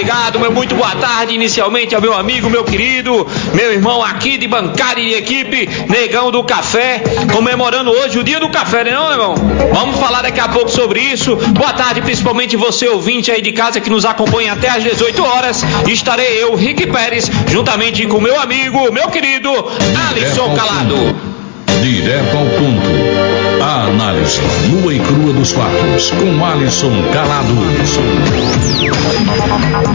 obrigado, meu muito boa tarde inicialmente ao meu amigo, meu querido, meu irmão aqui de bancada e de equipe, Negão do Café, comemorando hoje o dia do café, né não, Negão? Vamos falar daqui a pouco sobre isso. Boa tarde, principalmente você ouvinte aí de casa que nos acompanha até às 18 horas. Estarei eu, Rick Pérez, juntamente com meu amigo, meu querido Alisson Calado. Direto ao ponto. A análise nua e crua dos fatos com Alisson Calado.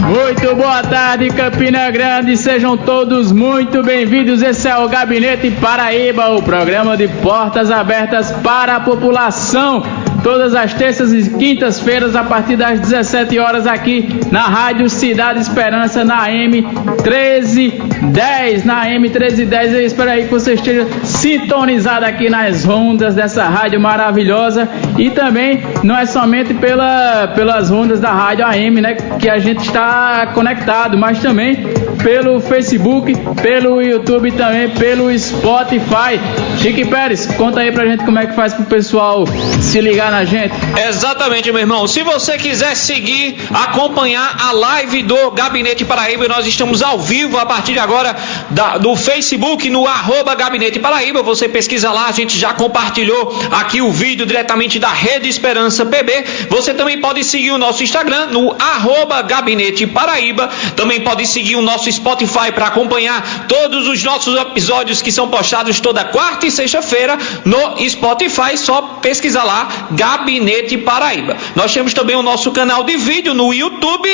Muito boa tarde, Campina Grande, sejam todos muito bem-vindos. Esse é o Gabinete Paraíba, o programa de portas abertas para a população. Todas as terças e quintas-feiras, a partir das 17 horas, aqui na Rádio Cidade Esperança, na AM 1310. Na AM 1310, eu espero aí que você esteja sintonizado aqui nas ondas dessa rádio maravilhosa. E também, não é somente pelas ondas da rádio AM, né, que a gente está conectado, mas também pelo Facebook, pelo YouTube e também pelo Spotify. Chique Pérez, conta aí pra gente como é que faz pro pessoal se ligar na gente. Exatamente, meu irmão. Se você quiser seguir, acompanhar a live do Gabinete Paraíba, nós estamos ao vivo a partir de agora do Facebook, no @Gabinete Paraíba. Você pesquisa lá, a gente já compartilhou aqui o vídeo diretamente da Rede Esperança PB. Você também pode seguir o nosso Instagram, no @Gabinete Paraíba. Também pode seguir o nosso Spotify para acompanhar todos os nossos episódios que são postados toda quarta e sexta-feira no Spotify. Só pesquisar lá, Gabinete Paraíba. Nós temos também o nosso canal de vídeo no YouTube,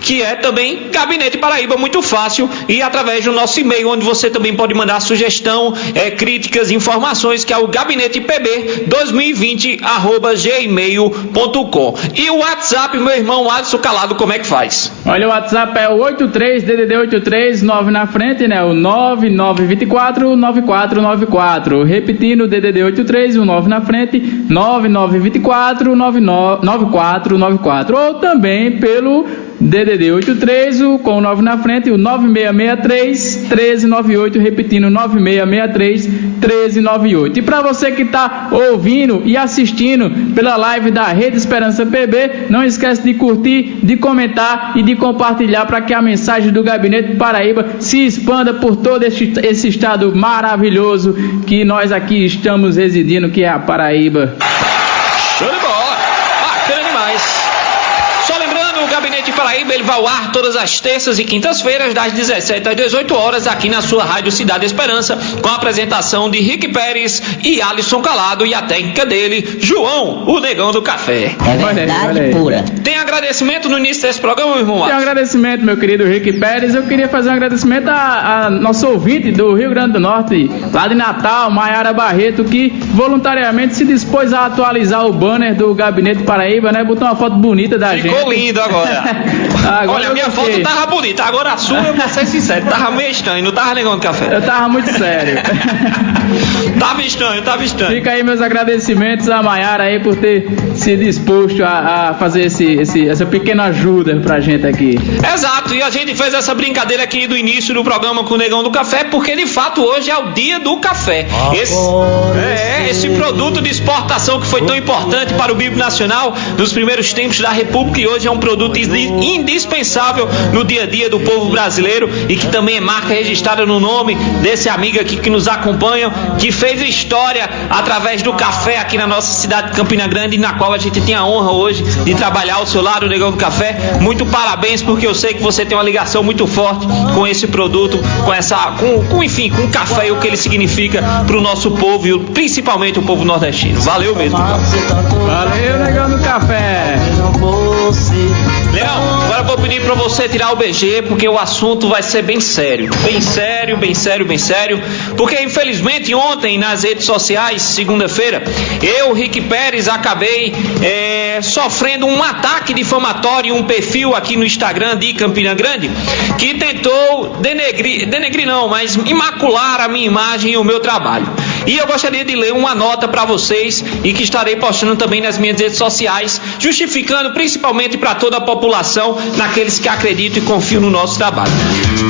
que é também Gabinete Paraíba, muito fácil, e através do nosso e-mail, onde você também pode mandar sugestão, críticas, informações, que é o gabinetepb2020@gmail.com. E o WhatsApp, meu irmão Alisson Calado, como é que faz? Olha, o WhatsApp é o 83 DDD 83 9 na frente, né? O 9924 9494. Repetindo, DDD 83, o 9 na frente, 9924 9494. Ou também pelo DDD 83, com o 9 na frente, o 9663 1398, repetindo, 9663 1398. E para você que está ouvindo e assistindo pela live da Rede Esperança PB, não esquece de curtir, de comentar e de compartilhar para que a mensagem do Gabinete Paraíba se expanda por todo esse estado maravilhoso que nós aqui estamos residindo, que é a Paraíba. Show de bola! Bacana demais! Só lembrando, o Gabinete Paraíba, ele vai ao ar todas as terças e quintas-feiras, das 17 às 18 horas, aqui na sua Rádio Cidade Esperança, com a apresentação de Rick Pérez e Alisson Calado, e a técnica dele, João, o Negão do Café. É verdade pura. Tem agradecimento no início desse programa, meu irmão? Tem um agradecimento, meu querido Rick Pérez. Eu queria fazer um agradecimento a nosso ouvinte do Rio Grande do Norte, lá de Natal, Maiara Barreto, que voluntariamente se dispôs a atualizar o banner do Gabinete Paraíba, né? Botou uma foto bonita da gente. Ficou lindo agora. Olha, a minha foto tava bonita, agora a sua, eu vou ser sincero, tava meio estranho, não tava Negão do Café. Eu tava muito sério. Tava estranho. Fica aí meus agradecimentos a Maiara aí por ter se disposto a fazer essa pequena ajuda pra gente aqui. Exato, e a gente fez essa brincadeira aqui do início do programa com o Negão do Café, porque de fato hoje é o dia do café. Esse produto de exportação que foi tão importante para o Bíblia Nacional nos primeiros tempos da República, e hoje é um produto indispensável no dia a dia do povo brasileiro, e que também é marca registrada no nome desse amigo aqui que nos acompanha, que fez história através do café aqui na nossa cidade de Campina Grande, na qual a gente tem a honra hoje de trabalhar ao seu lado, o Negão do Café. Muito parabéns, porque eu sei que você tem uma ligação muito forte com esse produto, com o café e o que ele significa para o nosso povo, e principalmente o povo nordestino. Valeu mesmo. Valeu, Negão do Café. Leão, agora eu vou pedir pra você tirar o BG, porque o assunto vai ser bem sério, porque infelizmente ontem nas redes sociais, segunda-feira, eu, Rick Pérez, acabei sofrendo um ataque difamatório em um perfil aqui no Instagram de Campina Grande, que tentou mas imacular a minha imagem e o meu trabalho. E eu gostaria de ler uma nota para vocês, e que estarei postando também nas minhas redes sociais, justificando principalmente para toda a população, naqueles que acreditam e confiam no nosso trabalho.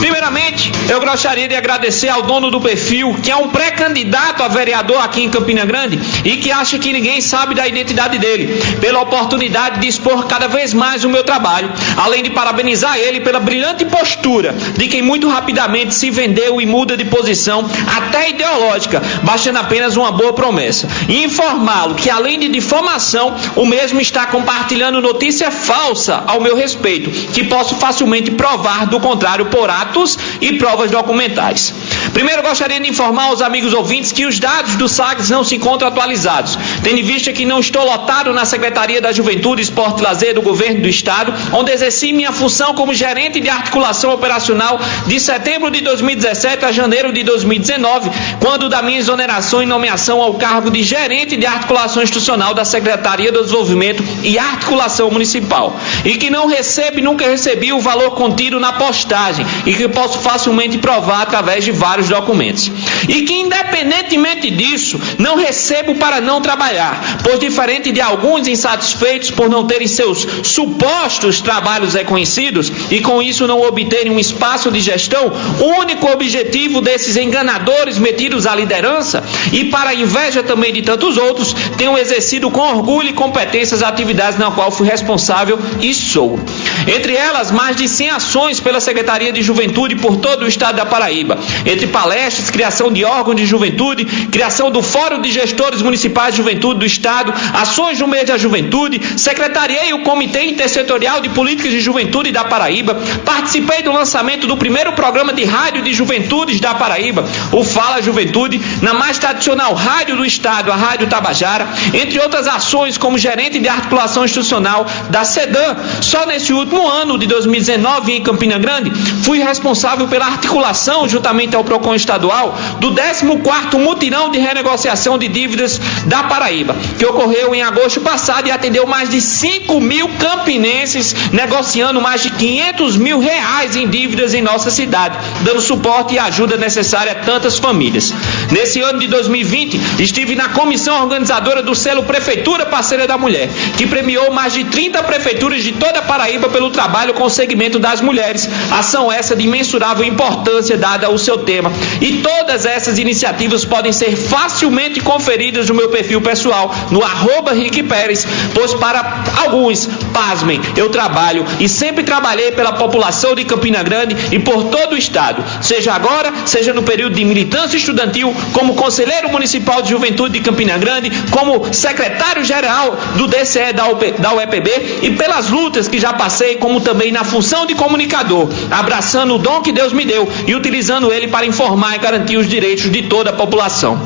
Primeiramente, eu gostaria de agradecer ao dono do perfil, que é um pré-candidato a vereador aqui em Campina Grande e que acha que ninguém sabe da identidade dele, pela oportunidade de expor cada vez mais o meu trabalho, além de parabenizar ele pela brilhante postura de quem muito rapidamente se vendeu e muda de posição, até ideológica, bastando apenas uma boa promessa. E informá-lo que, além de difamação, o mesmo está compartilhando notícia falsa ao meu respeito, que posso facilmente provar do contrário por atos e provas documentais. Primeiro, gostaria de informar aos amigos ouvintes que os dados do SAGS não se encontram atualizados, tendo em vista que não estou lotado na Secretaria da Juventude, Esporte e Lazer do Governo do Estado, onde exerci minha função como gerente de articulação operacional de setembro de 2017 a janeiro de 2019, quando da minha exoneração e nomeação ao cargo de gerente de articulação institucional da Secretaria do Desenvolvimento e Articulação Municipal, e que não recebo e nunca recebi o valor contido na postagem, e que posso facilmente provar através de vários documentos. E que, independentemente disso, não recebo para não trabalhar, pois, diferente de alguns insatisfeitos por não terem seus supostos trabalhos reconhecidos e com isso não obterem um espaço de gestão, o único objetivo desses enganadores metidos à liderança e para a inveja também de tantos outros, tenho exercido com orgulho e competência as atividades na qual fui responsável e sou. Entre elas, mais de 100 ações pela Secretaria de Juventude por todo o estado da Paraíba, entre palestras, criação de órgãos de juventude, criação do Fórum de Gestores Municipais de Juventude do Estado, ações no mês da juventude, secretariei o Comitê Intersetorial de Políticas de Juventude da Paraíba, participei do lançamento do primeiro programa de rádio de juventudes da Paraíba, o Fala Juventude, na mais tradicional rádio do Estado, a Rádio Tabajara, entre outras ações como gerente de articulação institucional da SEDAM. Só nesse último ano de 2019 em Campina Grande, fui responsável pela articulação, juntamente ao PROCON estadual, do 14º mutirão de renegociação de dívidas da Paraíba, que ocorreu em agosto passado e atendeu mais de 5 mil campinenses negociando mais de 500 mil reais em dívidas em nossa cidade, dando suporte e ajuda necessária a tantas famílias. Nesse ano de 2020, estive na comissão organizadora do selo Prefeitura Parceira da Mulher, que premiou mais de 30 prefeituras de toda a Paraíba pelo trabalho com o segmento das mulheres, ação essa de imensurável importância dada ao seu tema. E todas essas iniciativas podem ser facilmente conferidas no meu perfil pessoal, no @RickPérez, pois para alguns, pasmem, eu trabalho e sempre trabalhei pela população de Campina Grande e por todo o estado, seja agora, seja no período de militância estudantil, como conselheiro municipal de juventude de Campina Grande, como secretário-geral do DCE da UEPB e pelas lutas que já passei, como também na função de comunicador, abraçando o dom que Deus me deu e utilizando ele para informar e garantir os direitos de toda a população.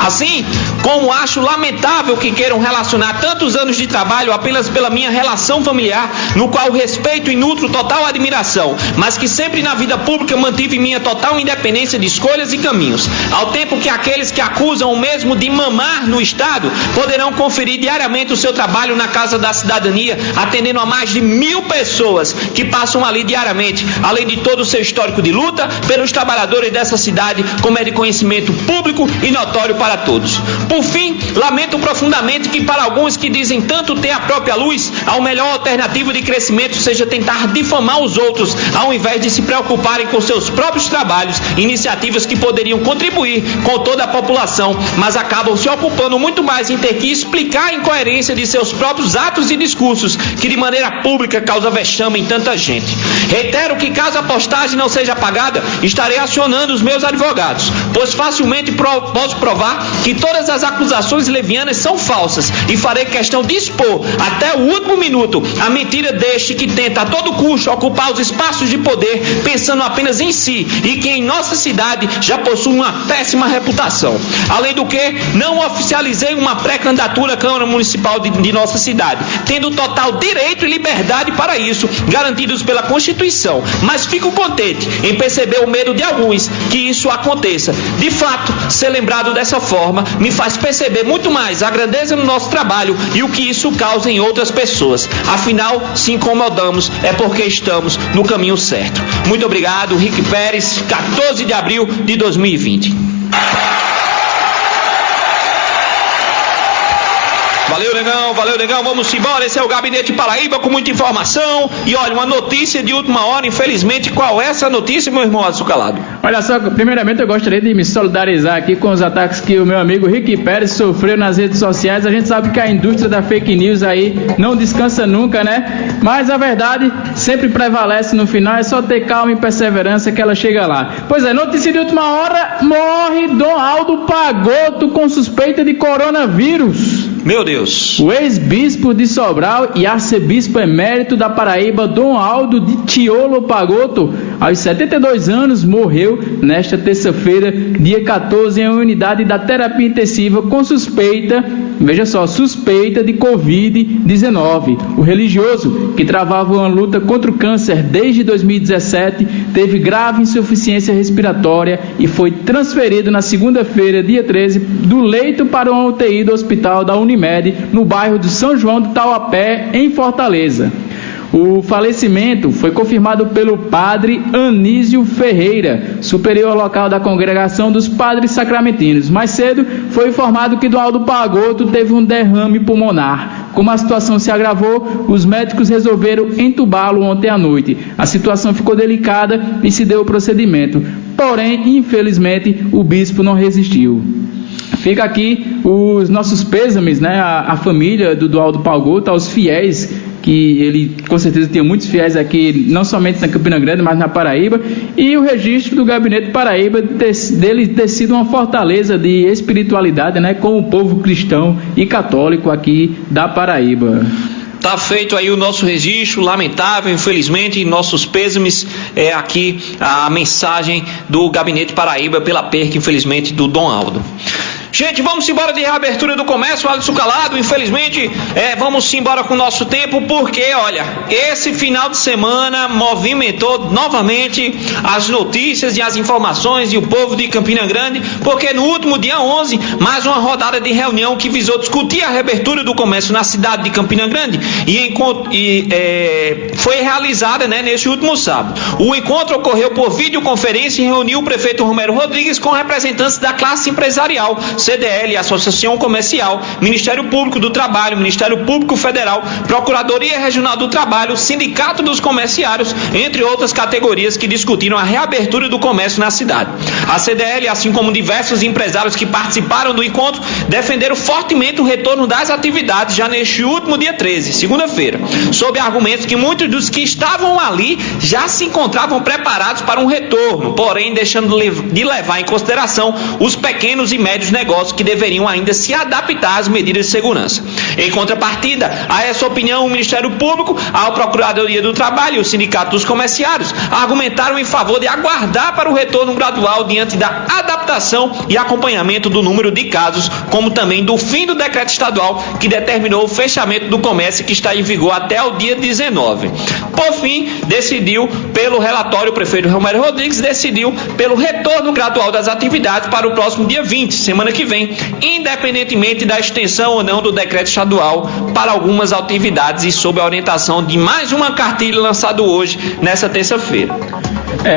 Assim, como acho lamentável que queiram relacionar tantos anos de trabalho apenas pela minha relação familiar, no qual respeito e nutro total admiração, mas que sempre na vida pública mantive minha total independência de escolhas e caminhos, ao tempo que aqueles que acusam o mesmo de mamar no Estado poderão conferir diariamente o seu trabalho na Casa da Cidadania, atendendo a mais de 1.000 pessoas que passam ali diariamente, além de todo o seu histórico de luta pelos trabalhadores dessa cidade, como é de conhecimento público e notório para todos. Por fim, lamento profundamente que para alguns que dizem tanto ter a própria luz, a melhor alternativa de crescimento seja tentar difamar os outros, ao invés de se preocuparem com seus próprios trabalhos, iniciativas que poderiam contribuir com toda a população, mas acabam se ocupando muito mais em ter que explicar a incoerência de seus próprios atos e discursos, que de maneira pública causa vexame em tanta gente. Reitero que caso a postagem não seja apagada, estarei acionando os meus advogados, pois facilmente posso provar que todas as acusações levianas são falsas e farei questão de expor até o último minuto a mentira deste que tenta a todo custo ocupar os espaços de poder pensando apenas em si e que em nossa cidade já possui uma péssima reputação. Além do que, não oficializei uma pré-candidatura à Câmara Municipal de nossa cidade, tendo total direito e liberdade para isso, garantidos pela Constituição, mas fico contente em perceber o medo de alguns que isso aconteça. De fato, ser lembrado dessa forma me faz perceber muito mais a grandeza do nosso trabalho e o que isso causa em outras pessoas. Afinal, se incomodamos é porque estamos no caminho certo. Muito obrigado, Rick Pérez, 14 de abril de 2020. Valeu, Negão, vamos embora. Esse é o Gabinete Paraíba com muita informação. E olha, uma notícia de última hora, infelizmente. Qual é essa notícia, meu irmão Alisson Calado? Olha só, primeiramente eu gostaria de me solidarizar aqui com os ataques que o meu amigo Rick Pérez sofreu nas redes sociais. A gente sabe que a indústria da fake news aí não descansa nunca, né? Mas a verdade sempre prevalece no final, é só ter calma e perseverança que ela chega lá. Pois é, notícia de última hora: morre Dom Aldo Pagotto com suspeita de coronavírus. Meu Deus. O ex-bispo de Sobral e arcebispo emérito da Paraíba, Dom Aldo de Tiolo Pagotto, aos 72 anos, morreu nesta terça-feira, dia 14, em uma unidade da terapia intensiva com suspeita, veja só, suspeita de Covid-19. O religioso, que travava uma luta contra o câncer desde 2017, teve grave insuficiência respiratória e foi transferido na segunda-feira, dia 13, do leito para uma UTI do hospital da Unimed, no bairro de São João do Tauapé, em Fortaleza. O falecimento foi confirmado pelo padre Anísio Ferreira, superior local da Congregação dos Padres Sacramentinos. Mais cedo foi informado que Dom Aldo Pagotto teve um derrame pulmonar. Como a situação se agravou, os médicos resolveram entubá-lo ontem à noite. A situação ficou delicada e se deu o procedimento. Porém, infelizmente, o bispo não resistiu. Fica aqui os nossos pêsames, né, à família do Dom Aldo Pagotto, aos fiéis, que ele com certeza tinha muitos fiéis aqui, não somente na Campina Grande, mas na Paraíba, e o registro do Gabinete Paraíba dele ter sido uma fortaleza de espiritualidade, né, com o povo cristão e católico aqui da Paraíba. Tá feito aí o nosso registro, lamentável, infelizmente, nossos pêsames, aqui a mensagem do Gabinete Paraíba pela perca, infelizmente, do Dom Aldo. Gente, vamos embora de reabertura do comércio, Alisson Calado. Infelizmente, vamos embora com o nosso tempo, porque, olha, esse final de semana movimentou novamente as notícias e as informações e o povo de Campina Grande, porque no último dia 11, mais uma rodada de reunião que visou discutir a reabertura do comércio na cidade de Campina Grande foi realizada, né, neste último sábado. O encontro ocorreu por videoconferência e reuniu o prefeito Romero Rodrigues com representantes da classe empresarial, CDL, Associação Comercial, Ministério Público do Trabalho, Ministério Público Federal, Procuradoria Regional do Trabalho, Sindicato dos Comerciários, entre outras categorias que discutiram a reabertura do comércio na cidade. A CDL, assim como diversos empresários que participaram do encontro, defenderam fortemente o retorno das atividades já neste último dia 13, segunda-feira, sob argumentos que muitos dos que estavam ali já se encontravam preparados para um retorno, porém deixando de levar em consideração os pequenos e médios negócios que deveriam ainda se adaptar às medidas de segurança. Em contrapartida a essa opinião, o Ministério Público, a Procuradoria do Trabalho e o Sindicato dos Comerciários argumentaram em favor de aguardar para o retorno gradual diante da adaptação e acompanhamento do número de casos, como também do fim do decreto estadual que determinou o fechamento do comércio, que está em vigor até o dia 19. Por fim, pelo relatório, o prefeito Romero Rodrigues decidiu pelo retorno gradual das atividades para o próximo dia 20, semana que vem, independentemente da extensão ou não do decreto estadual para algumas atividades e sob a orientação de mais uma cartilha lançada hoje, nessa terça-feira.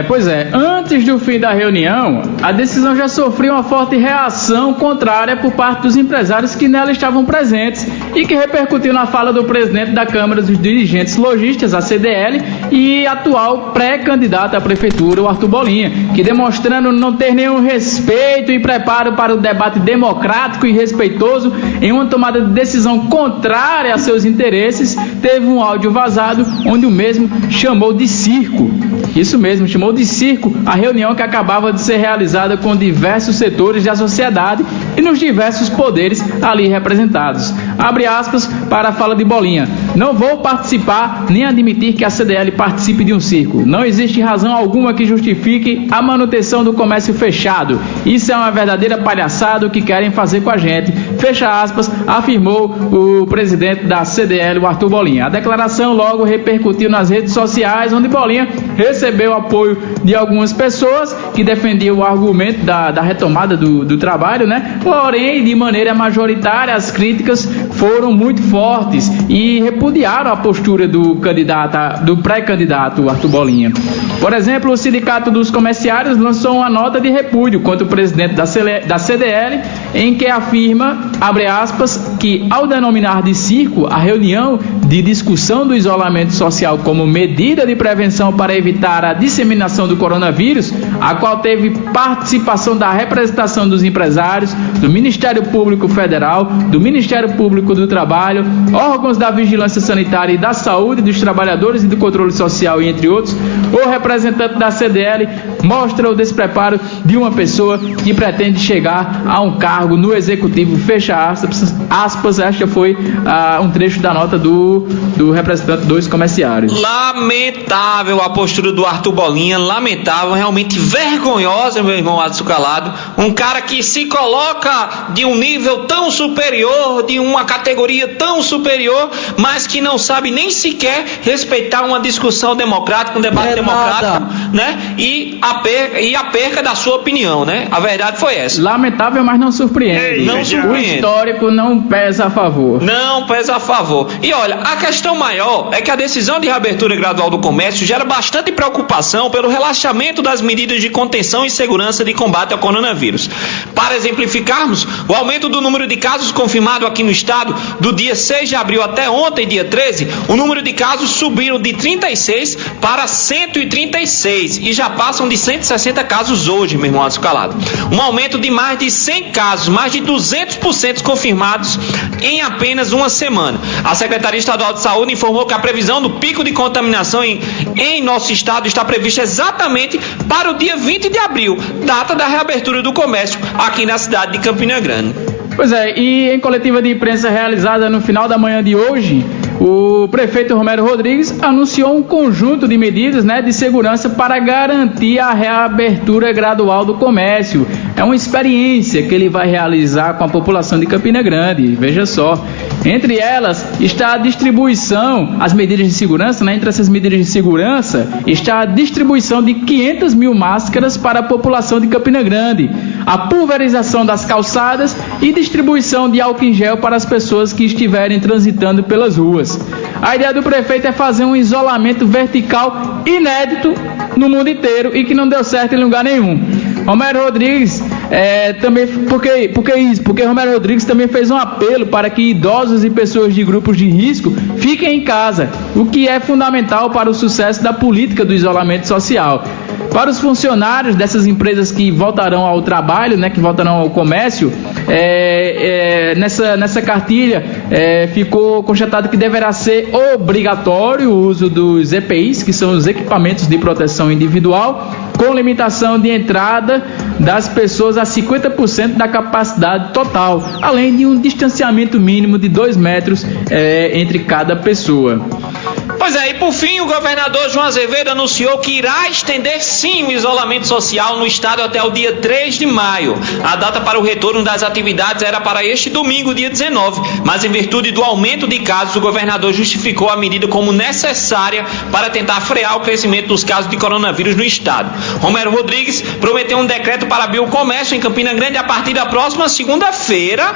Pois é, antes do fim da reunião, a decisão já sofreu uma forte reação contrária por parte dos empresários que nela estavam presentes e que repercutiu na fala do presidente da Câmara dos Dirigentes Lojistas, a CDL, e atual pré-candidato à prefeitura, o Arthur Bolinha, que, demonstrando não ter nenhum respeito e preparo para o debate democrático e respeitoso em uma tomada de decisão contrária a seus interesses, teve um áudio vazado onde o mesmo chamou de circo. Isso mesmo, chamou de circo a reunião que acabava de ser realizada com diversos setores da sociedade e nos diversos poderes ali representados. Abre aspas para a fala de Bolinha: não vou participar nem admitir que a CDL participe de um circo. Não existe razão alguma que justifique a manutenção do comércio fechado. Isso é uma verdadeira palhaçada que querem fazer com a gente. Fecha aspas, afirmou o presidente da CDL, o Arthur Bolinha. A declaração logo repercutiu nas redes sociais, onde Bolinha recebeu apoio de algumas pessoas que defendiam o argumento da retomada do trabalho, né? Porém, de maneira majoritária, as críticas foram muito fortes e repudiaram a postura do pré-candidato Arthur Bolinha. Por exemplo, o Sindicato dos Comerciários lançou uma nota de repúdio contra o presidente da CDL em que afirma, abre aspas, que ao denominar de circo a reunião de discussão do isolamento social como medida de prevenção para evitar a disseminação do coronavírus, a qual teve participação da representação dos empresários, do Ministério Público Federal, do Ministério Público do Trabalho, órgãos da Vigilância Sanitária e da Saúde, dos Trabalhadores e do Controle Social, e entre outros, o representante da CDL mostra o despreparo de uma pessoa que pretende chegar a um cargo no Executivo, fecha aspas, esta foi um trecho da nota do representante dos comerciários. Lamentável a postura do Arthur Bolinha, lamentável, realmente vergonhosa, meu irmão Adson Calado, um cara que se coloca de um nível tão superior, de uma categoria tão superior, mas que não sabe nem sequer respeitar uma discussão democrática, um debate democrático, né? E a perca da sua opinião, né? A verdade foi essa. Lamentável, mas não surpreende. Não surpreende. O histórico não pesa a favor. Não pesa a favor. E olha, a questão maior é que a decisão de reabertura gradual do comércio gera bastante preocupação pelo relaxamento das medidas de contenção e segurança de combate ao coronavírus. Para exemplificarmos, o aumento do número de casos confirmado aqui no estado do dia 6 de abril até ontem, dia 13, o número de casos subiram de 36 para 136 e já passam de 160 casos hoje, meu irmão Adson Calado. Um aumento de mais de 100 casos, mais de 200% confirmados em apenas uma semana. A Secretaria Estadual de Saúde informou que a previsão do pico de contaminação em nosso estado está prevista exatamente para o dia 20 de abril, data da reabertura do comércio aqui na cidade de Campina Grande. Pois é, e em coletiva de imprensa realizada no final da manhã de hoje, o prefeito Romero Rodrigues anunciou um conjunto de medidas, de segurança para garantir a reabertura gradual do comércio. É uma experiência que ele vai realizar com a população de Campina Grande, veja só. Entre elas está a distribuição, as medidas de segurança, entre essas medidas de segurança está a distribuição de 500 mil máscaras para a população de Campina Grande, a pulverização das calçadas e distribuição de álcool em gel para as pessoas que estiverem transitando pelas ruas. A ideia do prefeito é fazer um isolamento vertical inédito no mundo inteiro e que não deu certo em lugar nenhum. Romero Rodrigues também, porque Romero Rodrigues também fez um apelo para que idosos e pessoas de grupos de risco fiquem em casa, o que é fundamental para o sucesso da política do isolamento social. Para os funcionários dessas empresas que voltarão ao trabalho, que voltarão ao comércio, nessa cartilha ficou constatado que deverá ser obrigatório o uso dos EPIs, que são os equipamentos de proteção individual, com limitação de entrada das pessoas a 50% da capacidade total, além de um distanciamento mínimo de 2 metros entre cada pessoa. Pois é, e por fim, o governador João Azevedo anunciou que irá estender sim o isolamento social no estado até o dia 3 de maio. A data para o retorno das atividades era para este domingo, dia 19, mas em virtude do aumento de casos, o governador justificou a medida como necessária para tentar frear o crescimento dos casos de coronavírus no estado. Romero Rodrigues prometeu um decreto para abrir o comércio em Campina Grande a partir da próxima segunda-feira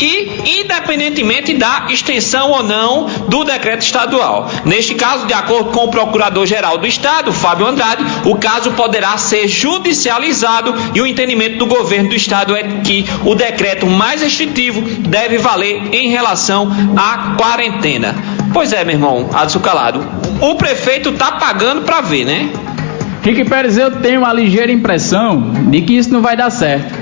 e independentemente da extensão ou não do decreto estadual. Neste caso, de acordo com o Procurador-Geral do Estado, Fábio Andrade, o caso poderá ser judicializado e o entendimento do governo do Estado é que o decreto mais restritivo deve valer em relação à quarentena. Pois é, meu irmão Adson Calado, o prefeito tá pagando para ver, né? Rick Pérez, eu tenho uma ligeira impressão de que isso não vai dar certo.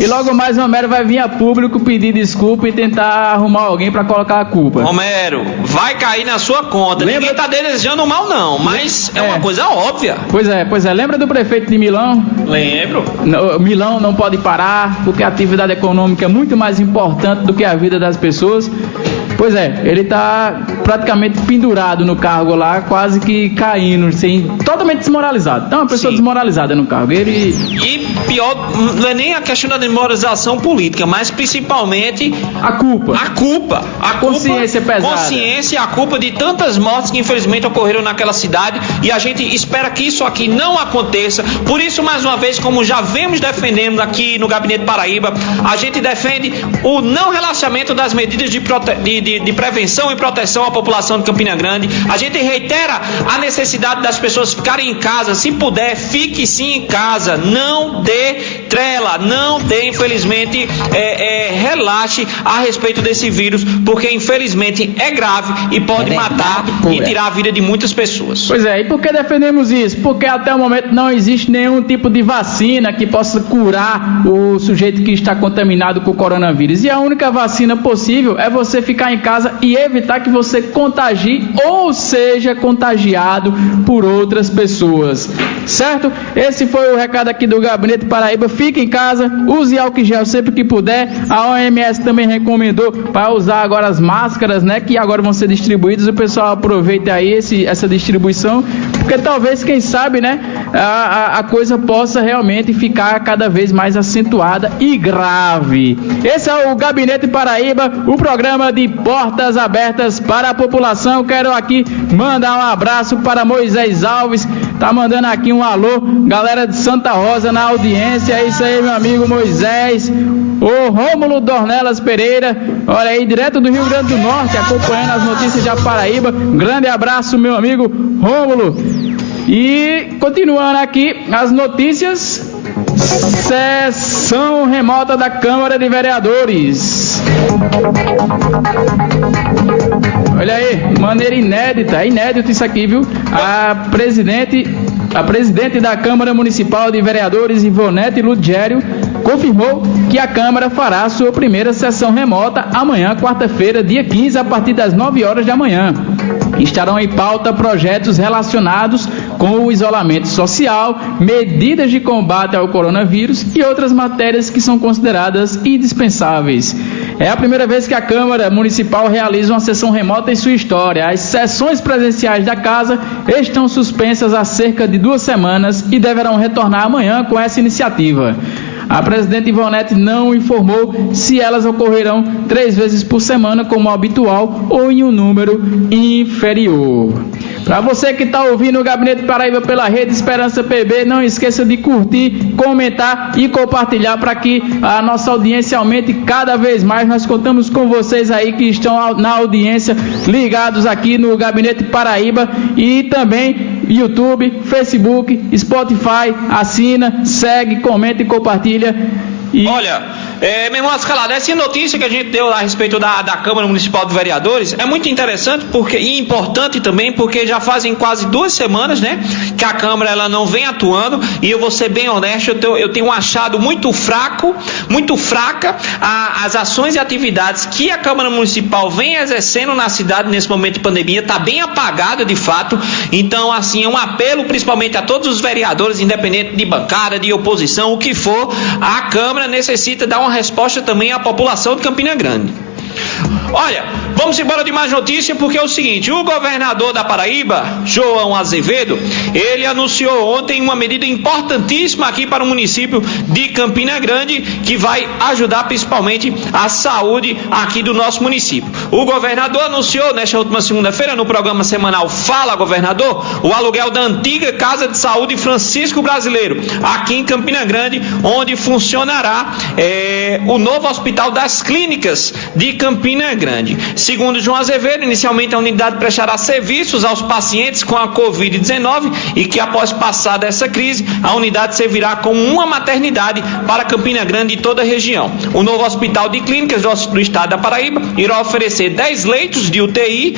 E logo mais Romero vai vir a público pedir desculpa e tentar arrumar alguém para colocar a culpa. Romero, vai cair na sua conta. Ninguém tá desejando mal não, mas é uma coisa óbvia. Pois é. Lembra do prefeito de Milão? Lembro. Milão não pode parar porque a atividade econômica é muito mais importante do que a vida das pessoas. Pois é, ele está praticamente pendurado no cargo lá, quase que caindo, totalmente desmoralizado. Então, uma pessoa desmoralizada no cargo. E pior, não é nem a questão da desmoralização política, mas principalmente a culpa. A consciência pesada. Consciência, a culpa de tantas mortes que infelizmente ocorreram naquela cidade, e a gente espera que isso aqui não aconteça. Por isso, mais uma vez, como já vemos defendendo aqui no Gabinete Paraíba, a gente defende o não relaxamento das medidas de prevenção e proteção à população de Campina Grande. A gente reitera a necessidade das pessoas ficarem em casa. Se puder, fique sim em casa. Não dê trela, não dê, infelizmente, relaxe a respeito desse vírus, porque infelizmente é grave e pode matar e tirar a vida de muitas pessoas. Pois é, e por que defendemos isso? Porque até o momento não existe nenhum tipo de vacina que possa curar o sujeito que está contaminado com o coronavírus. E a única vacina possível é você ficar em casa e evitar que você contagie ou seja contagiado por outras pessoas. Certo? Esse foi o recado aqui do Gabinete Paraíba. Fique em casa, use álcool em gel sempre que puder. A OMS também recomendou para usar agora as máscaras, né, que agora vão ser distribuídas. O pessoal aproveita aí essa distribuição, porque talvez, quem sabe, né, a coisa possa realmente ficar cada vez mais acentuada e grave. Esse é o Gabinete Paraíba, o programa de portas abertas para a população. Quero aqui mandar um abraço para Moisés Alves, tá mandando aqui um alô, galera de Santa Rosa na audiência. É isso aí, meu amigo Moisés. O Rômulo Dornelas Pereira, olha aí, direto do Rio Grande do Norte, acompanhando as notícias de Paraíba. Um grande abraço, meu amigo Rômulo. E continuando aqui as notícias, sessão remota da Câmara de Vereadores. Olha aí, maneira inédita, é inédito isso aqui, viu? A presidente da Câmara Municipal de Vereadores, Ivonete Ludgério, confirmou que a Câmara fará a sua primeira sessão remota amanhã, quarta-feira, dia 15, a partir das 9 horas da manhã. Estarão em pauta projetos relacionados com o isolamento social, medidas de combate ao coronavírus e outras matérias que são consideradas indispensáveis. É a primeira vez que a Câmara Municipal realiza uma sessão remota em sua história. As sessões presenciais da Casa estão suspensas há cerca de 2 semanas e deverão retornar amanhã com essa iniciativa. A presidente Ivonete não informou se elas ocorrerão 3 vezes por semana, como habitual, ou em um número inferior. Para você que está ouvindo o Gabinete Paraíba pela Rede Esperança PB, não esqueça de curtir, comentar e compartilhar para que a nossa audiência aumente cada vez mais. Nós contamos com vocês aí que estão na audiência, ligados aqui no Gabinete Paraíba, e também YouTube, Facebook, Spotify. Assina, segue, comenta e compartilha. Olha, meu irmão Ascalado, essa notícia que a gente deu a respeito da Câmara Municipal de Vereadores é muito interessante e importante também, porque já fazem quase 2 semanas, né, que a Câmara ela não vem atuando, e eu vou ser bem honesto, eu tenho achado muito fraca as ações e atividades que a Câmara Municipal vem exercendo na cidade nesse momento de pandemia. Está bem apagada de fato. Então, assim, é um apelo principalmente a todos os vereadores, independente de bancada, de oposição, o que for, a Câmara necessita dar uma resposta também à população de Campina Grande. Olha, vamos embora de mais notícia, porque é o seguinte: o governador da Paraíba, João Azevedo, ele anunciou ontem uma medida importantíssima aqui para o município de Campina Grande, que vai ajudar principalmente a saúde aqui do nosso município. O governador anunciou nesta última segunda-feira, no programa semanal Fala Governador, o aluguel da antiga Casa de Saúde Francisco Brasileiro, aqui em Campina Grande, onde funcionará o novo Hospital das Clínicas de Campina Grande. Segundo João Azevedo, inicialmente a unidade prestará serviços aos pacientes com a Covid-19 e que, após passar dessa crise, a unidade servirá como uma maternidade para Campina Grande e toda a região. O novo Hospital de Clínicas do Estado da Paraíba irá oferecer 10 leitos de UTI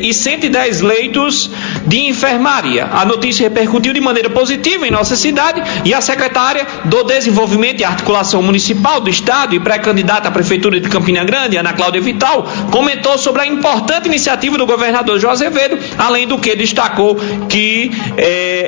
e 110 leitos de enfermaria. A notícia repercutiu de maneira positiva em nossa cidade, e a secretária do Desenvolvimento e Articulação Municipal do Estado e pré-candidata à Prefeitura de Campina Grande, Ana Cláudia Vital, comentou sobre a importante iniciativa do governador João Azevedo, além do que destacou que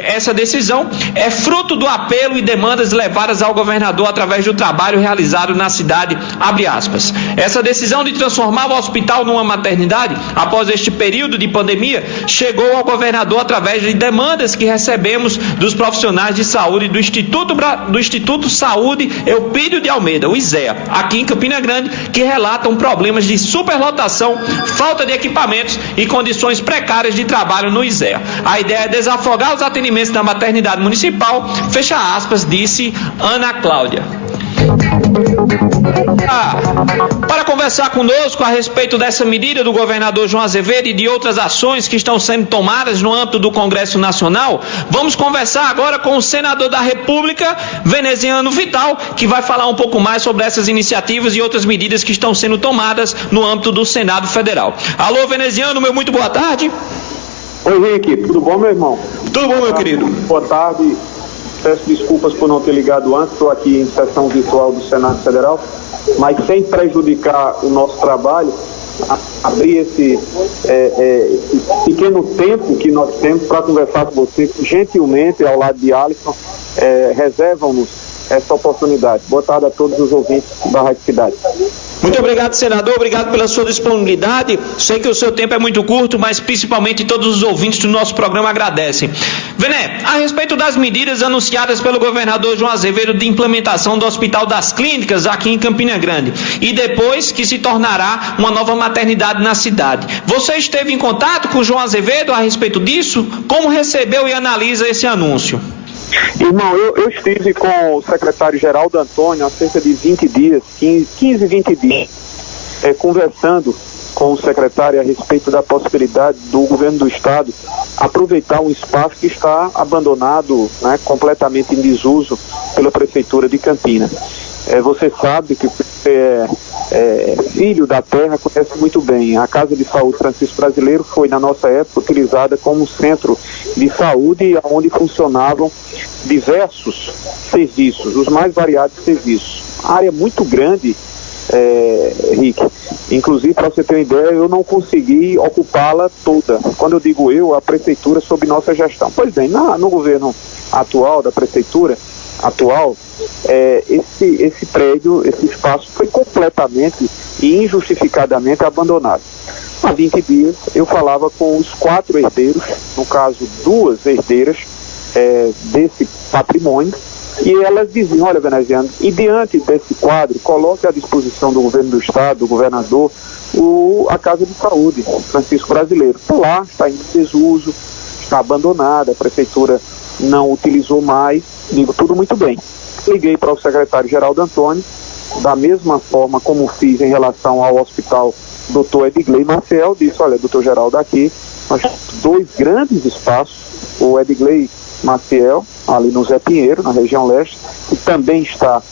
essa decisão é fruto do apelo e demandas levadas ao governador através do trabalho realizado na cidade, abre aspas. Essa decisão de transformar o hospital numa maternidade, após este período de pandemia, chegou ao governador através de demandas que recebemos dos profissionais de saúde do Instituto Saúde Eupídio de Almeida, o ISEA, aqui em Campina Grande, que relatam problemas de superlotação, falta de equipamentos e condições precárias de trabalho no ISEA. A ideia é desafogar os atendimentos da maternidade municipal, fecha aspas, disse Ana Cláudia. Para conversar conosco a respeito dessa medida do governador João Azevedo e de outras ações que estão sendo tomadas no âmbito do Congresso Nacional, vamos conversar agora com o senador da República, Veneziano Vital, que vai falar um pouco mais sobre essas iniciativas e outras medidas que estão sendo tomadas no âmbito do Senado Federal. Alô, Veneziano, meu muito boa tarde. Oi, Rick, tudo bom, meu irmão? Tudo bom, meu querido? Boa tarde, peço desculpas por não ter ligado antes, estou aqui em sessão virtual do Senado Federal, mas sem prejudicar o nosso trabalho, abrir esse pequeno tempo que nós temos para conversar com você, gentilmente, ao lado de Alisson, reservam-nos essa oportunidade. Boa tarde a todos os ouvintes da Rádio Cidade. Muito obrigado, senador, obrigado pela sua disponibilidade. Sei que o seu tempo é muito curto, mas principalmente todos os ouvintes do nosso programa agradecem. Vené, a respeito das medidas anunciadas pelo governador João Azevedo de implementação do Hospital das Clínicas aqui em Campina Grande e depois que se tornará uma nova maternidade na cidade. Você esteve em contato com o João Azevedo a respeito disso? Como recebeu e analisa esse anúncio? Irmão, eu estive com o secretário Geraldo Antônio há cerca de 20 dias, 15, 20 dias, conversando com o secretário a respeito da possibilidade do governo do estado aproveitar um espaço que está abandonado, né, completamente em desuso pela prefeitura de Campina. Você sabe que filho da terra conhece muito bem. A Casa de Saúde Francisco Brasileiro foi, na nossa época, utilizada como centro de saúde, onde funcionavam diversos serviços, os mais variados serviços. A área muito grande, Rick, inclusive, para você ter uma ideia, eu não consegui ocupá-la toda. Quando eu digo eu, a prefeitura sob nossa gestão. Pois bem, no governo atual, da prefeitura atual, esse prédio, esse espaço foi completamente e injustificadamente abandonado. Há 20 dias eu falava com os 4 herdeiros, no caso 2 herdeiras desse patrimônio, e elas diziam: olha, Veneziano, e diante desse quadro, coloque à disposição do governo do estado, do governador, a Casa de Saúde Francisco Brasileiro. Está lá, está em desuso, está abandonada, a prefeitura não utilizou mais. Digo, tudo muito bem. Liguei para o secretário Geraldo Antônio, da mesma forma como fiz em relação ao hospital Dr. Edgley Maciel, disse: olha, doutor Geraldo, aqui nós temos 2 grandes espaços, o Edgley Maciel, ali no Zé Pinheiro, na região leste, que também está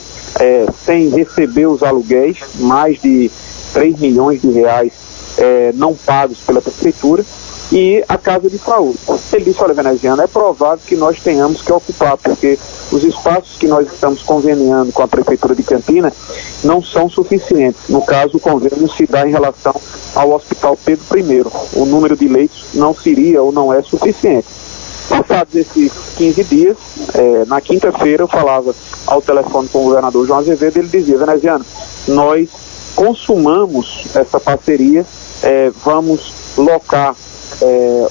sem receber os aluguéis, mais de 3 milhões de reais não pagos pela prefeitura, e a Casa de Saúde. Ele disse: olha, Veneziano, é provável que nós tenhamos que ocupar, porque os espaços que nós estamos conveniando com a Prefeitura de Campina não são suficientes. No caso, o convênio se dá em relação ao Hospital Pedro I. O número de leitos não seria ou não é suficiente. Passados esses 15 dias, na quinta-feira eu falava ao telefone com o governador João Azevedo, ele dizia: Veneziano, nós consumamos essa parceria, vamos locar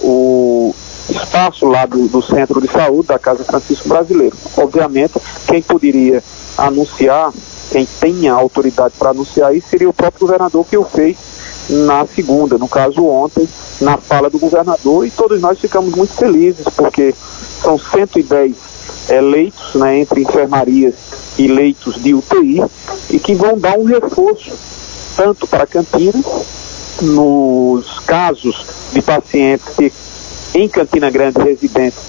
o espaço lá do Centro de Saúde da Casa Francisco Brasileiro. Obviamente, quem poderia anunciar, quem tem a autoridade para anunciar isso, seria o próprio governador, que o fez na segunda, no caso ontem, na fala do governador, e todos nós ficamos muito felizes, porque são 110 leitos, né, entre enfermarias e leitos de UTI, e que vão dar um reforço tanto para Campinas, nos casos de pacientes que em Campina Grande residentes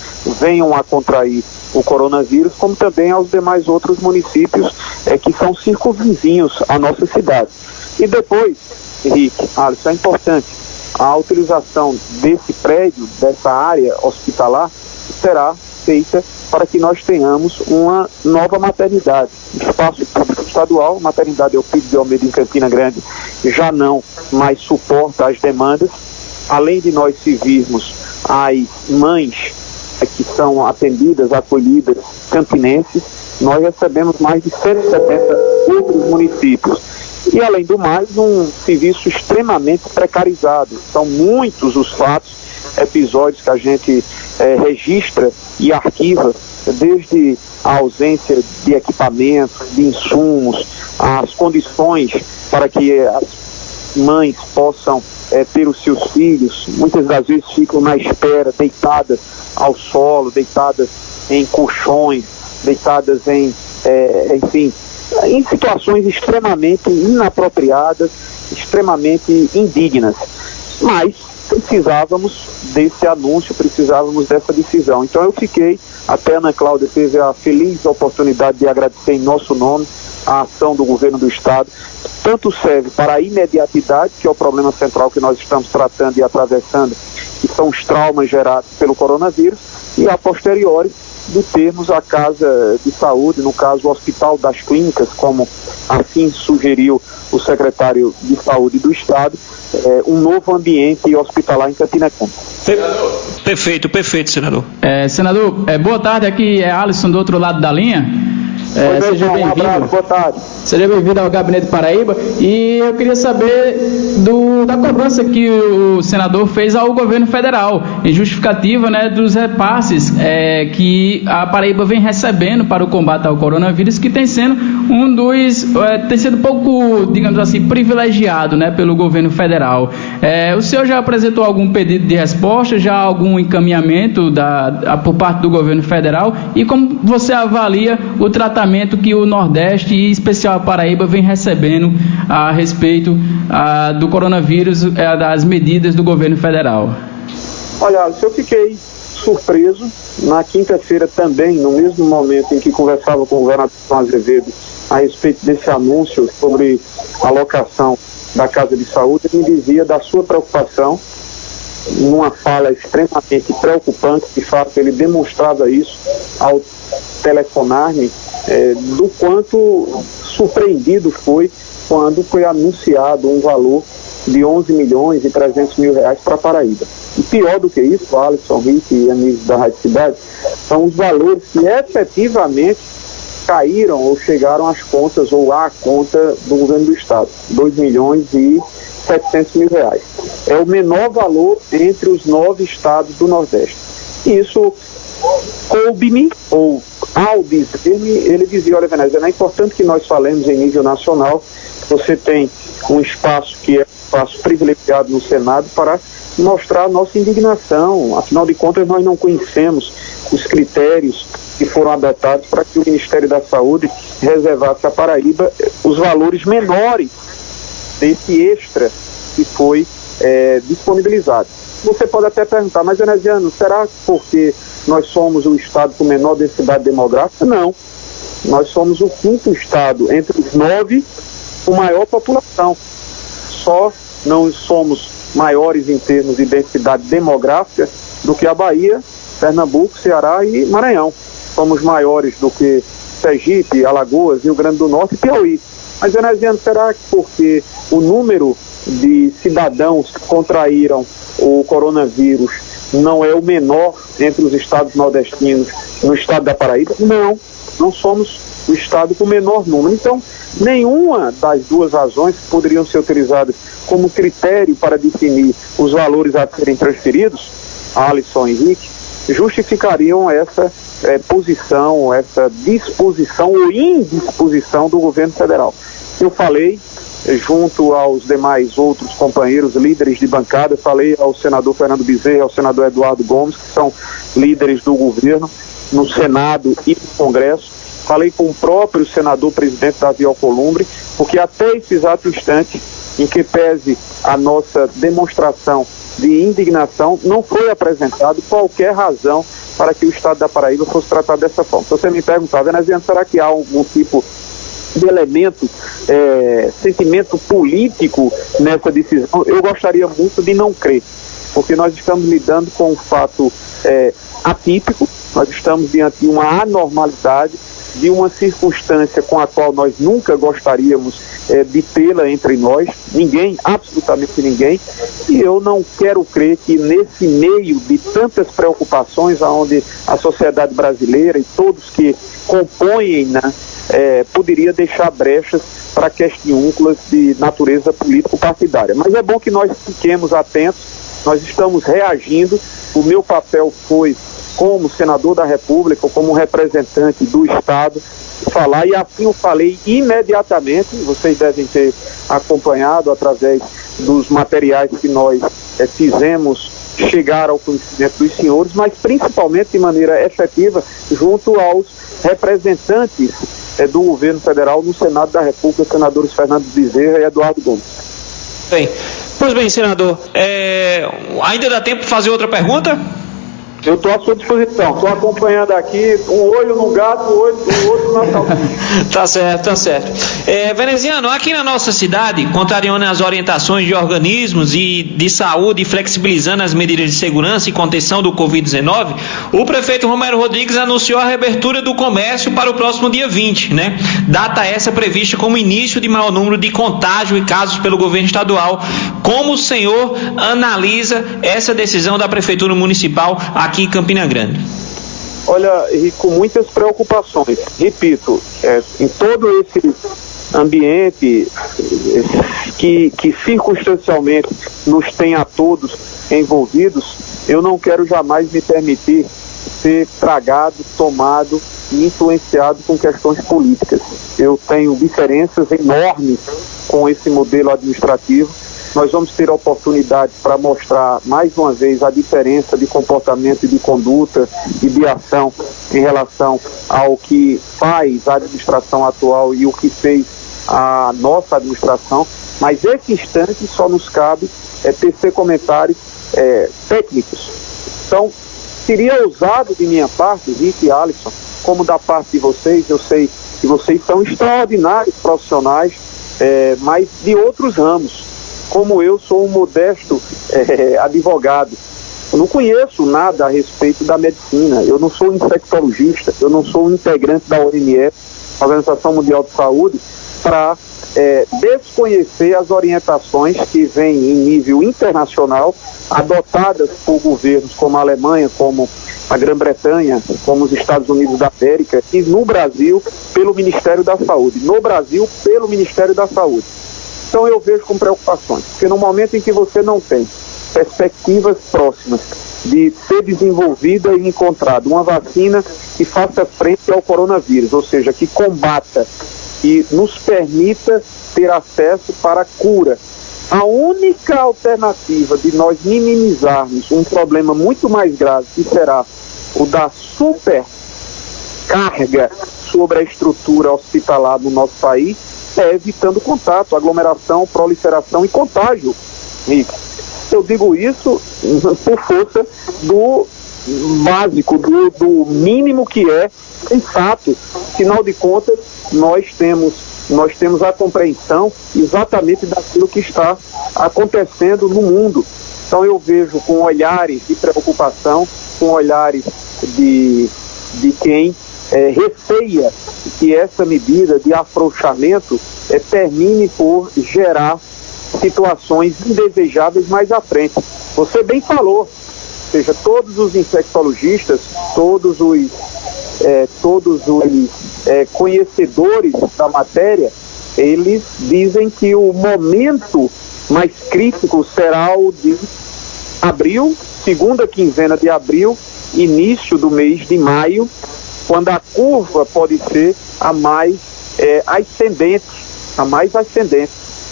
venham a contrair o coronavírus, como também aos demais outros municípios que são circunvizinhos à nossa cidade. E depois, Henrique, Alisson, é importante, a utilização desse prédio, dessa área hospitalar, será feita para que nós tenhamos uma nova maternidade. Espaço público estadual, maternidade Euclides de Almeida em Campina Grande já não mais suporta as demandas. Além de nós servirmos as mães que são atendidas, acolhidas, campinenses, nós recebemos mais de 170 outros municípios. E, além do mais, um serviço extremamente precarizado. São muitos os fatos, episódios que a gente registra e arquiva, desde a ausência de equipamentos, de insumos, as condições para que as mães possam ter os seus filhos, muitas das vezes ficam na espera, deitadas ao solo, deitadas em colchões, deitadas em, em situações extremamente inapropriadas, extremamente indignas. Mas precisávamos desse anúncio, precisávamos dessa decisão. Então eu fiquei, até a Ana Cláudia teve a feliz oportunidade de agradecer em nosso nome a ação do governo do Estado. Tanto serve para a imediatidade, que é o problema central que nós estamos tratando e atravessando, que são os traumas gerados pelo coronavírus, e a posteriori, de termos a Casa de Saúde, no caso o Hospital das Clínicas, como assim sugeriu o secretário de Saúde do Estado, um novo ambiente hospitalar em Campina Grande. Perfeito, senador. Senador, boa tarde, aqui é Alisson do outro lado da linha. Seja bem-vindo. Um abraço, boa tarde. Seja bem-vindo ao Gabinete Paraíba. E eu queria saber da cobrança que o senador fez ao governo federal, em justificativa, né, dos repasses que a Paraíba vem recebendo para o combate ao coronavírus, que tem sendo tem sido pouco, digamos assim, privilegiado, né, pelo governo federal. O senhor já apresentou algum pedido de resposta, já algum encaminhamento por parte do governo federal? E como você avalia o tratamento que o Nordeste e em especial a Paraíba vem recebendo a respeito do coronavírus, das medidas do governo federal? Olha, eu fiquei surpreso na quinta-feira também, no mesmo momento em que conversava com o governador Azevedo a respeito desse anúncio sobre a alocação da Casa de Saúde. Ele me dizia da sua preocupação, numa fala extremamente preocupante, de fato ele demonstrava isso ao telefonar-me, do quanto surpreendido foi quando foi anunciado um valor de 11 milhões e 300 mil reais para Paraíba. E pior do que isso, Alisson, Rick e amigos da Rádio Cidade, são os valores que efetivamente caíram ou chegaram às contas ou à conta do governo do Estado, 2 milhões e 700 mil reais. É o menor valor entre os 9 estados do Nordeste. Isso coube-me, ou ao dizer-me, ele dizia: olha, Venezuela, é importante que nós falemos em nível nacional. Você tem um espaço que é um espaço privilegiado no Senado para mostrar a nossa indignação. Afinal de contas, nós não conhecemos os critérios que foram adotados para que o Ministério da Saúde reservasse à Paraíba os valores menores desse extra que foi disponibilizado. Você pode até perguntar: mas, Veneziano, será que porque nós somos o estado com menor densidade demográfica? Não. Nós somos o 5º estado entre os 9 com maior população. Só não somos maiores em termos de densidade demográfica do que a Bahia, Pernambuco, Ceará e Maranhão. Somos maiores do que Sergipe, Alagoas, Rio Grande do Norte e Piauí. Mas, Veneziano, será que porque o número de cidadãos que contraíram o coronavírus não é o menor entre os estados nordestinos no estado da Paraíba? Não somos o estado com o menor número. Então, nenhuma das duas razões que poderiam ser utilizadas como critério para definir os valores a serem transferidos, Alisson e Henrique, justificariam essa posição, essa disposição ou indisposição do governo federal. Eu falei junto aos demais outros companheiros, líderes de bancada, falei ao senador Fernando Bezerra, ao senador Eduardo Gomes, que são líderes do governo no Senado e no Congresso, falei com o próprio senador presidente Davi Alcolumbre, porque até esse exato instante em que pese a nossa demonstração de indignação, não foi apresentado qualquer razão para que o estado da Paraíba fosse tratado dessa forma. Se você me perguntar: Veneziano, será que há algum tipo de elemento, sentimento político nessa decisão? Eu gostaria muito de não crer, porque nós estamos lidando com um fato atípico, nós estamos diante de uma anormalidade, de uma circunstância com a qual nós nunca gostaríamos de tê-la entre nós, ninguém, absolutamente ninguém, e eu não quero crer que nesse meio de tantas preocupações, onde a sociedade brasileira e todos que compõem, né, poderia deixar brechas para questiúnculas de natureza político-partidária. Mas é bom que nós fiquemos atentos, nós estamos reagindo. O meu papel foi, como senador da República, como representante do Estado, falar, e assim eu falei imediatamente. Vocês devem ter acompanhado através dos materiais que nós fizemos chegar ao conhecimento dos senhores, mas principalmente de maneira efetiva junto aos representantes do governo federal no Senado da República, senadores Fernando Bezerra e Eduardo Gomes. Pois bem, senador, ainda dá tempo de fazer outra pergunta? Eu estou à sua disposição, estou acompanhando aqui, um olho no gato, o outro na saúde. Tá certo. Veneziano, aqui na nossa cidade, contrariando as orientações de organismos e de saúde e flexibilizando as medidas de segurança e contenção do Covid-19, o prefeito Romero Rodrigues anunciou a reabertura do comércio para o próximo dia 20, né? Data essa prevista como início de maior número de contágio e casos pelo governo estadual. Como o senhor analisa essa decisão da Prefeitura Municipal aqui em Campina Grande? Olha, e com muitas preocupações. Repito, em todo esse ambiente que circunstancialmente nos tem a todos envolvidos, eu não quero jamais me permitir ser tragado, tomado e influenciado com questões políticas. Eu tenho diferenças enormes com esse modelo administrativo. Nós vamos ter oportunidade para mostrar mais uma vez a diferença de comportamento e de conduta e de ação em relação ao que faz a administração atual e o que fez a nossa administração, mas esse instante só nos cabe tecer comentários técnicos. Então, seria ousado de minha parte, Rick e Alisson, como da parte de vocês, eu sei que vocês são extraordinários profissionais, mas de outros ramos. Como eu sou um modesto advogado, eu não conheço nada a respeito da medicina, eu não sou infectologista, eu não sou um integrante da OMS, Organização Mundial de Saúde, para desconhecer as orientações que vêm em nível internacional, adotadas por governos como a Alemanha, como a Grã-Bretanha, como os Estados Unidos da América, e no Brasil, pelo Ministério da Saúde. No Brasil, pelo Ministério da Saúde. Então eu vejo com preocupações, porque no momento em que você não tem perspectivas próximas de ser desenvolvida e encontrada uma vacina que faça frente ao coronavírus, ou seja, que combata e nos permita ter acesso para a cura, a única alternativa de nós minimizarmos um problema muito mais grave, que será o da supercarga sobre a estrutura hospitalar do nosso país, evitando contato, aglomeração, proliferação e contágio. Rick, eu digo isso por força do básico, do mínimo que é sensato. Afinal de contas, nós temos a compreensão exatamente daquilo que está acontecendo no mundo. Então eu vejo com olhares de preocupação, com olhares de quem receia que essa medida de afrouxamento termine por gerar situações indesejáveis mais à frente. Você bem falou, ou seja, todos os infectologistas, todos os conhecedores da matéria, eles dizem que o momento mais crítico será o de abril, segunda quinzena de abril, início do mês de maio, quando a curva pode ser a mais ascendente.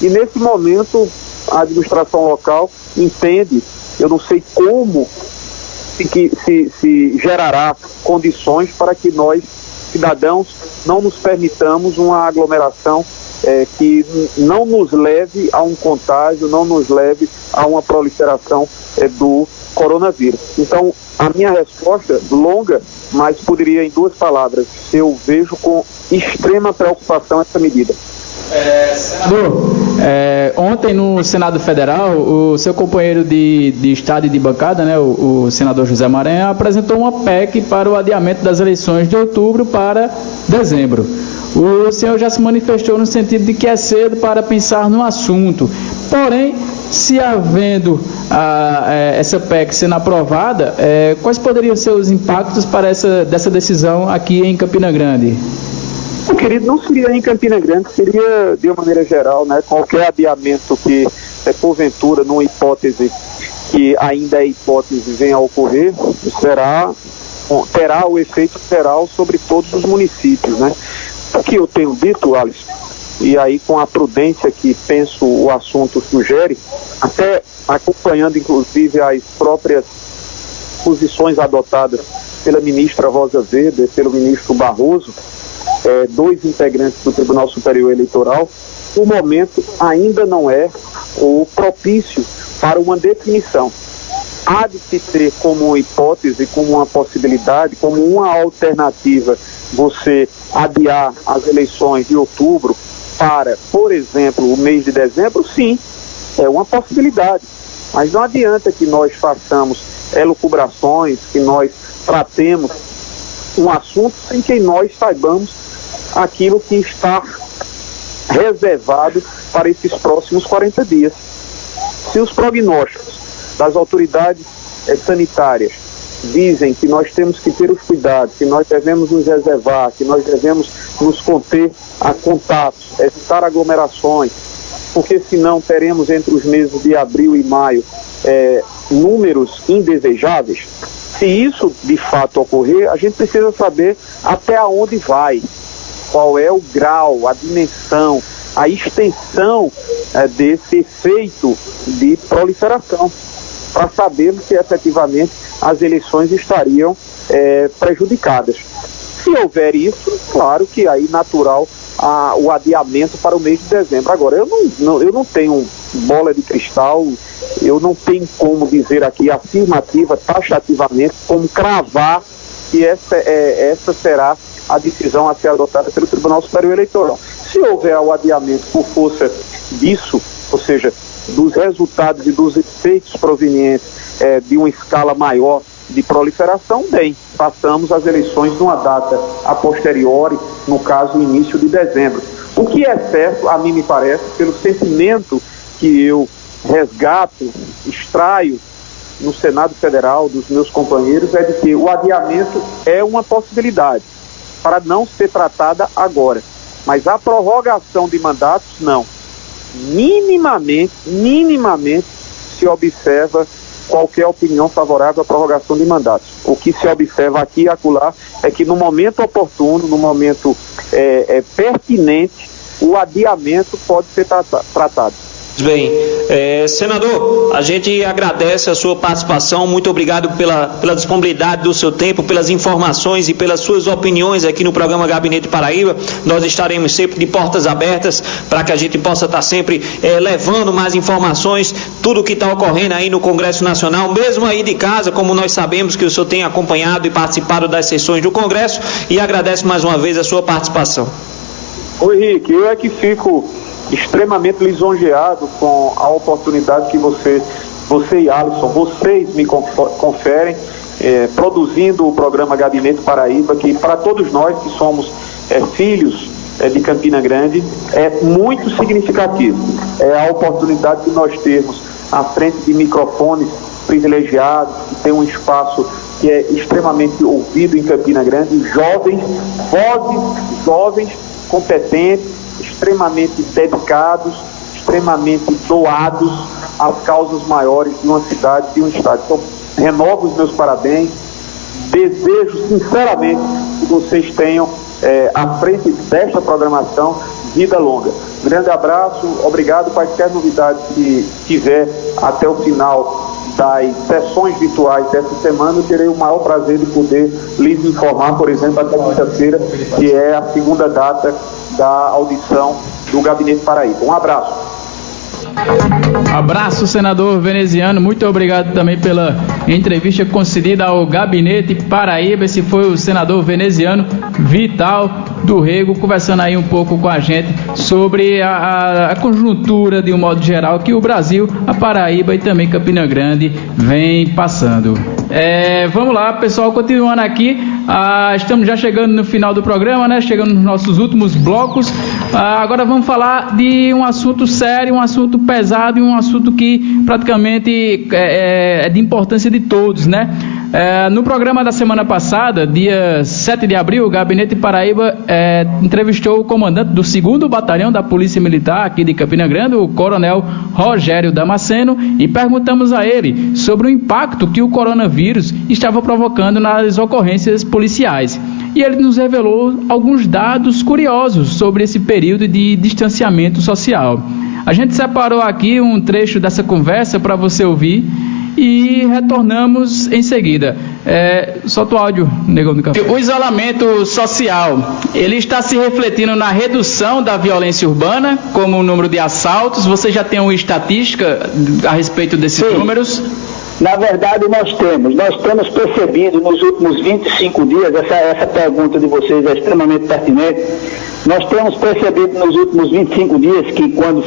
E nesse momento a administração local entende, eu não sei como se gerará condições para que nós, cidadãos, não nos permitamos uma aglomeração que não nos leve a um contágio, não nos leve a uma proliferação do coronavírus. Então, a minha resposta, longa, mas poderia em 2 palavras, eu vejo com extrema preocupação essa medida. Senador, ontem no Senado Federal, o seu companheiro de estado e de bancada, né, o senador José Maranhão, apresentou uma PEC para o adiamento das eleições de outubro para dezembro. O senhor já se manifestou no sentido de que é cedo para pensar no assunto. Porém, se havendo essa PEC sendo aprovada, quais poderiam ser os impactos para dessa decisão aqui em Campina Grande? Querido, não seria em Campina Grande, seria de uma maneira geral, né? Qualquer adiamento que, porventura, numa hipótese que ainda é hipótese, venha a ocorrer, terá o efeito geral sobre todos os municípios, né? O que eu tenho dito, Alisson, e aí com a prudência que penso o assunto sugere, até acompanhando inclusive as próprias posições adotadas pela ministra Rosa Weber, pelo ministro Barroso, 2 integrantes do Tribunal Superior Eleitoral, o momento ainda não é o propício para uma definição. Há de se ter como hipótese, como uma possibilidade, como uma alternativa, você adiar as eleições de outubro para, por exemplo, o mês de dezembro? Sim, é uma possibilidade. Mas não adianta que nós façamos elucubrações, que nós tratemos um assunto sem que nós saibamos aquilo que está reservado para esses próximos 40 dias. Se os prognósticos das autoridades sanitárias dizem que nós temos que ter os cuidados, que nós devemos nos reservar, que nós devemos nos conter a contatos, evitar aglomerações, porque senão teremos entre os meses de abril e maio números indesejáveis. Se isso de fato ocorrer, a gente precisa saber até onde vai, qual é o grau, a dimensão, a extensão desse efeito de proliferação, para sabermos se efetivamente as eleições estariam prejudicadas. Se houver isso, claro que aí natural o adiamento para o mês de dezembro. Agora, eu não tenho bola de cristal, eu não tenho como dizer aqui afirmativa, taxativamente, como cravar que essa será a decisão a ser adotada pelo Tribunal Superior Eleitoral. Se houver o adiamento por força disso, ou seja, dos resultados e dos efeitos provenientes de uma escala maior de proliferação, bem, passamos as eleições numa data a posteriori, no caso, início de dezembro. O que é certo, a mim me parece, pelo sentimento que eu resgato, extraio no Senado Federal dos meus companheiros, é de que o adiamento é uma possibilidade para não ser tratada agora. Mas a prorrogação de mandatos, não. Minimamente se observa qualquer opinião favorável à prorrogação de mandatos. O que se observa aqui e acolá é que no momento oportuno, no momento pertinente, o adiamento pode ser tratado. Bem, senador, a gente agradece a sua participação, muito obrigado pela disponibilidade do seu tempo, pelas informações e pelas suas opiniões aqui no programa Gabinete Paraíba. Nós estaremos sempre de portas abertas para que a gente possa estar sempre levando mais informações, tudo o que está ocorrendo aí no Congresso Nacional, mesmo aí de casa, como nós sabemos que o senhor tem acompanhado e participado das sessões do Congresso, e agradeço mais uma vez a sua participação. Oi, Henrique, eu é que fico extremamente lisonjeado com a oportunidade que você e Alisson, vocês me conferem, produzindo o programa Gabinete Paraíba, que para todos nós que somos filhos de Campina Grande, é muito significativo. É a oportunidade de nós termos à frente de microfones privilegiados, que tem um espaço que é extremamente ouvido em Campina Grande, vozes jovens, competentes, extremamente dedicados, extremamente doados às causas maiores de uma cidade, de um estado. Então, renovo os meus parabéns, desejo sinceramente que vocês tenham, à frente desta programação, vida longa. Grande abraço, obrigado. Quaisquer novidades que tiver até o final das sessões virtuais dessa semana, eu terei o maior prazer de poder lhes informar, por exemplo, até quinta-feira, que é a segunda data da audição do Gabinete Paraíba. Um abraço. Abraço, senador veneziano. Muito obrigado também pela entrevista concedida ao Gabinete Paraíba. Esse foi o senador veneziano Vital do Rego, conversando aí um pouco com a gente sobre a conjuntura, de um modo geral, que o Brasil, a Paraíba e também Campina Grande vem passando. Vamos lá, pessoal, continuando aqui. Estamos já chegando no final do programa, né? Chegando nos nossos últimos blocos. Agora vamos falar de um assunto sério, um assunto pesado e um assunto que praticamente é de importância de todos, né? No programa da semana passada, dia 7 de abril, o Gabinete Paraíba entrevistou o comandante do 2º Batalhão da Polícia Militar aqui de Campina Grande, o coronel Rogério Damasceno, e perguntamos a ele sobre o impacto que o coronavírus estava provocando nas ocorrências policiais. E ele nos revelou alguns dados curiosos sobre esse período de distanciamento social. A gente separou aqui um trecho dessa conversa para você ouvir e retornamos em seguida. Solta o áudio, Negão do Café. O isolamento social, ele está se refletindo na redução da violência urbana, como o número de assaltos. Você já tem uma estatística a respeito desses números? Na verdade, nós temos percebido nos últimos 25 dias, essa pergunta de vocês é extremamente pertinente, nós temos percebido nos últimos 25 dias que quando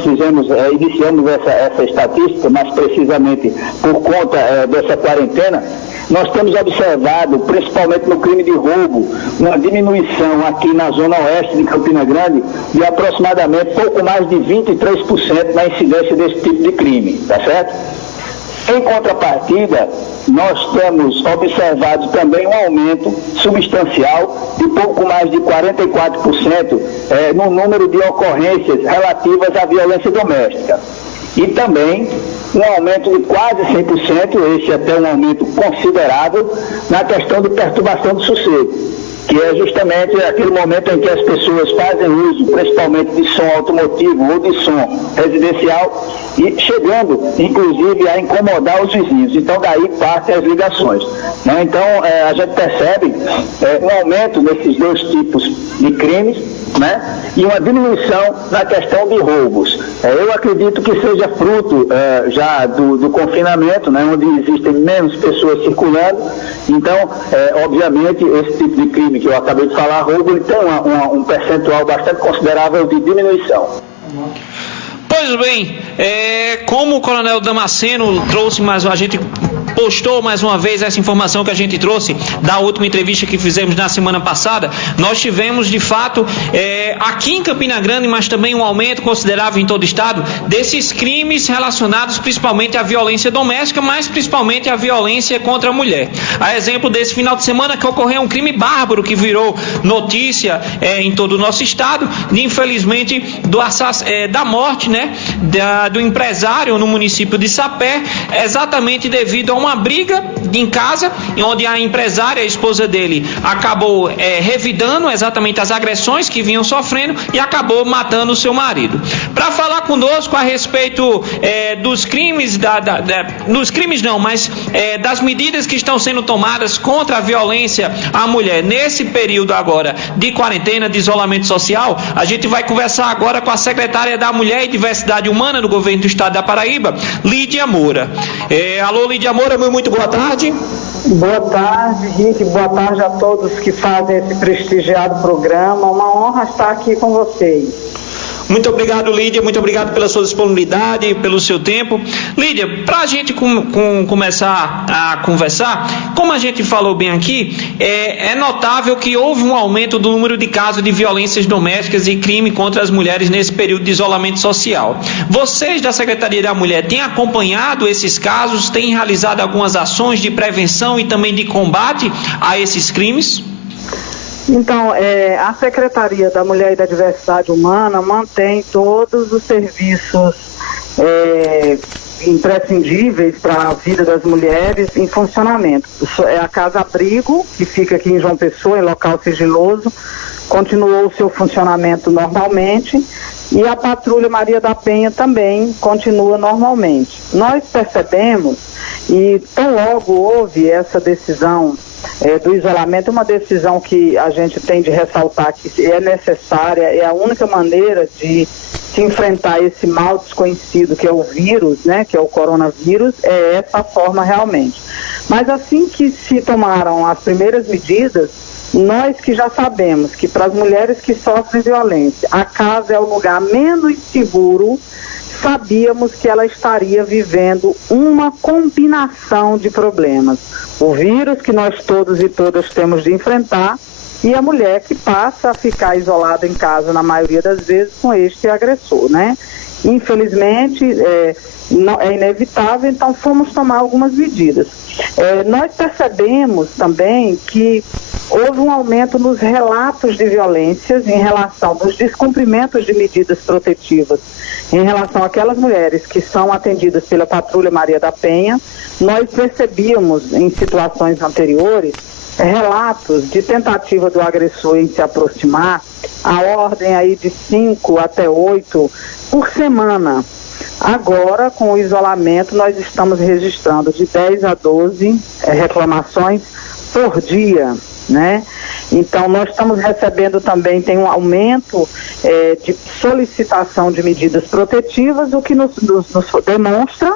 iniciamos essa estatística, mais precisamente por conta dessa quarentena, nós temos observado, principalmente no crime de roubo, uma diminuição aqui na zona oeste de Campina Grande de aproximadamente pouco mais de 23% na incidência desse tipo de crime, tá certo? Em contrapartida, nós temos observado também um aumento substancial de pouco mais de 44% no número de ocorrências relativas à violência doméstica. E também um aumento de quase 100%, esse até um aumento considerável, na questão de perturbação do sossego, que é justamente aquele momento em que as pessoas fazem uso, principalmente de som automotivo ou de som residencial, e chegando, inclusive, a incomodar os vizinhos. Então, daí partem as ligações. Né? Então, a gente percebe um aumento nesses dois tipos de crimes, né? E uma diminuição na questão de roubos. Eu acredito que seja fruto já do confinamento, né? Onde existem menos pessoas circulando. Então, obviamente, esse tipo de crime que eu acabei de falar, roubo, ele tem um percentual bastante considerável de diminuição. Pois bem, como o Coronel Damasceno trouxe a gente postou mais uma vez essa informação que a gente trouxe da última entrevista que fizemos na semana passada, nós tivemos de fato aqui em Campina Grande, mas também um aumento considerável em todo o estado desses crimes relacionados principalmente à violência doméstica, mas principalmente à violência contra a mulher. A exemplo desse final de semana que ocorreu um crime bárbaro que virou notícia em todo o nosso estado, infelizmente da morte, né, do empresário no município de Sapé, exatamente devido a uma briga em casa, onde a empresária, a esposa dele, acabou revidando exatamente as agressões que vinham sofrendo e acabou matando o seu marido. Para falar conosco a respeito dos crimes, das medidas que estão sendo tomadas contra a violência à mulher nesse período agora de quarentena, de isolamento social, a gente vai conversar agora com a secretária da Mulher e Diversidade Humana do Governo do Estado da Paraíba, Lídia Moura. Alô, Lídia Moura, muito boa tarde. Boa tarde, Rick. Boa tarde a todos que fazem esse prestigiado programa. Uma honra estar aqui com vocês. Muito obrigado, Lídia. Muito obrigado pela sua disponibilidade, pelo seu tempo. Lídia, para a gente começar a conversar, como a gente falou bem aqui, é notável que houve um aumento do número de casos de violências domésticas e crime contra as mulheres nesse período de isolamento social. Vocês da Secretaria da Mulher têm acompanhado esses casos, têm realizado algumas ações de prevenção e também de combate a esses crimes? Então, a Secretaria da Mulher e da Diversidade Humana mantém todos os serviços imprescindíveis para a vida das mulheres em funcionamento. A Casa Abrigo, que fica aqui em João Pessoa, em local sigiloso, continuou o seu funcionamento normalmente, e a Patrulha Maria da Penha também continua normalmente. Nós percebemos, e tão logo houve essa decisão do isolamento, uma decisão que a gente tem de ressaltar que é necessária, é a única maneira de se enfrentar esse mal desconhecido que é o vírus, né, que é o coronavírus, é essa forma realmente. Mas assim que se tomaram as primeiras medidas, nós que já sabemos que para as mulheres que sofrem violência, a casa é o lugar menos seguro, sabíamos que ela estaria vivendo uma combinação de problemas. O vírus que nós todos e todas temos de enfrentar e a mulher que passa a ficar isolada em casa na maioria das vezes com este agressor, né? Infelizmente, é inevitável, então fomos tomar algumas medidas. Nós percebemos também que houve um aumento nos relatos de violências em relação aos descumprimentos de medidas protetivas em relação àquelas mulheres que são atendidas pela Patrulha Maria da Penha. Nós percebíamos em situações anteriores relatos de tentativa do agressor em se aproximar, a ordem aí de 5 até 8 por semana. Agora, com o isolamento, nós estamos registrando de 10 a 12 reclamações por dia, né? Então, nós estamos recebendo também, tem um aumento de solicitação de medidas protetivas, o que nos demonstra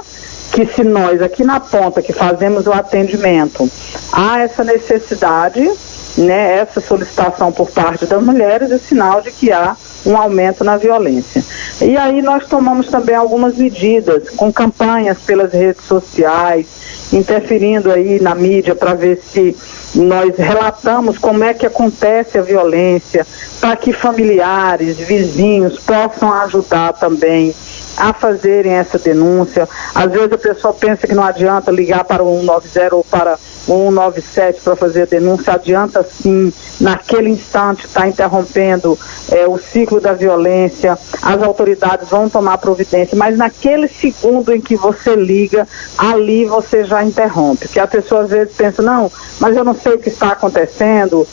que se nós aqui na ponta que fazemos o atendimento, há essa necessidade, né, essa solicitação por parte das mulheres, é sinal de que há um aumento na violência. E aí nós tomamos também algumas medidas, com campanhas pelas redes sociais, interferindo aí na mídia para ver se nós relatamos como é que acontece a violência, para que familiares, vizinhos possam ajudar também a fazerem essa denúncia. Às vezes a pessoa pensa que não adianta ligar para o 190 ou para o 197 para fazer a denúncia, adianta sim, naquele instante está interrompendo o ciclo da violência, as autoridades vão tomar providência, mas naquele segundo em que você liga, ali você já interrompe, porque a pessoa às vezes pensa, não, mas eu não sei o que está acontecendo,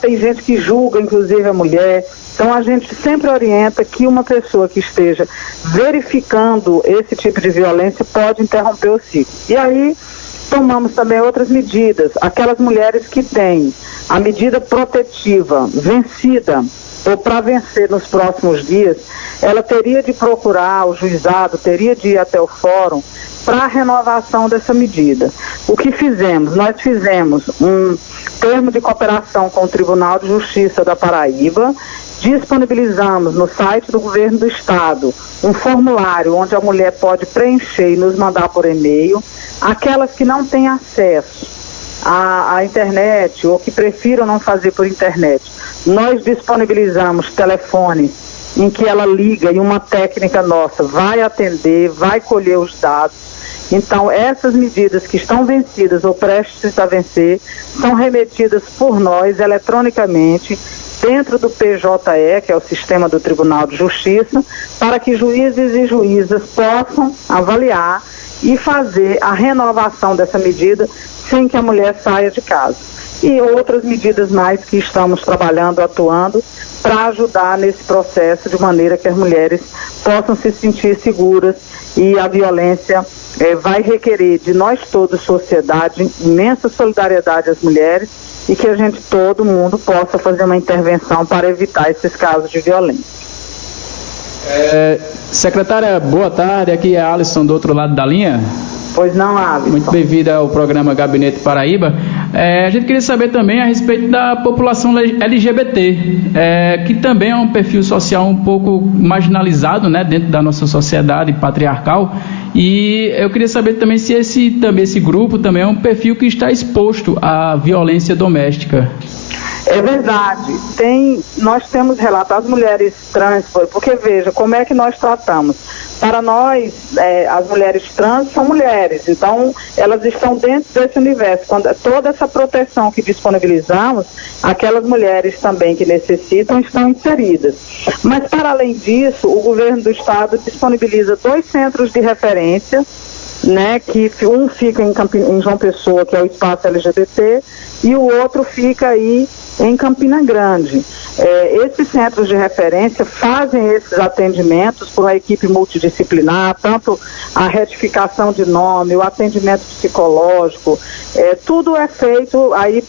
tem gente que julga inclusive a mulher. Então a gente sempre orienta que uma pessoa que esteja verificando esse tipo de violência pode interromper o ciclo. E aí tomamos também outras medidas. Aquelas mulheres que têm a medida protetiva vencida ou para vencer nos próximos dias, ela teria de procurar o juizado, teria de ir até o fórum para a renovação dessa medida. O que fizemos? Nós fizemos um termo de cooperação com o Tribunal de Justiça da Paraíba, disponibilizamos no site do Governo do Estado um formulário onde a mulher pode preencher e nos mandar por e-mail. Aquelas que não têm acesso à internet ou que prefiram não fazer por internet, nós disponibilizamos telefones em que ela liga e uma técnica nossa vai atender, vai colher os dados. Então, essas medidas que estão vencidas ou prestes a vencer são remetidas por nós eletronicamente dentro do PJE, que é o sistema do Tribunal de Justiça, para que juízes e juízas possam avaliar e fazer a renovação dessa medida sem que a mulher saia de casa. E outras medidas mais que estamos trabalhando, atuando, para ajudar nesse processo de maneira que as mulheres possam se sentir seguras e a violência vai requerer de nós todos, sociedade, imensa solidariedade às mulheres e que a gente, todo mundo, possa fazer uma intervenção para evitar esses casos de violência. Secretária, boa tarde. Aqui é Alisson do outro lado da linha. Pois não, Alisson. Muito bem-vinda ao programa Gabinete Paraíba. A gente queria saber também a respeito da população LGBT, que também é um perfil social um pouco marginalizado, né, dentro da nossa sociedade patriarcal. E eu queria saber também se esse grupo também é um perfil que está exposto à violência doméstica. É verdade. Nós temos relato às mulheres trans, porque veja, como é que nós tratamos? Para nós, as mulheres trans são mulheres, então elas estão dentro desse universo. Toda essa proteção que disponibilizamos, aquelas mulheres também que necessitam estão inseridas. Mas, para além disso, o governo do estado disponibiliza 2 centros de referência, né, que um fica em João Pessoa, que é o espaço LGBT, e o outro fica aí em Campina Grande. Esses centros de referência fazem esses atendimentos por uma equipe multidisciplinar, tanto a retificação de nome, o atendimento psicológico, tudo é feito, aí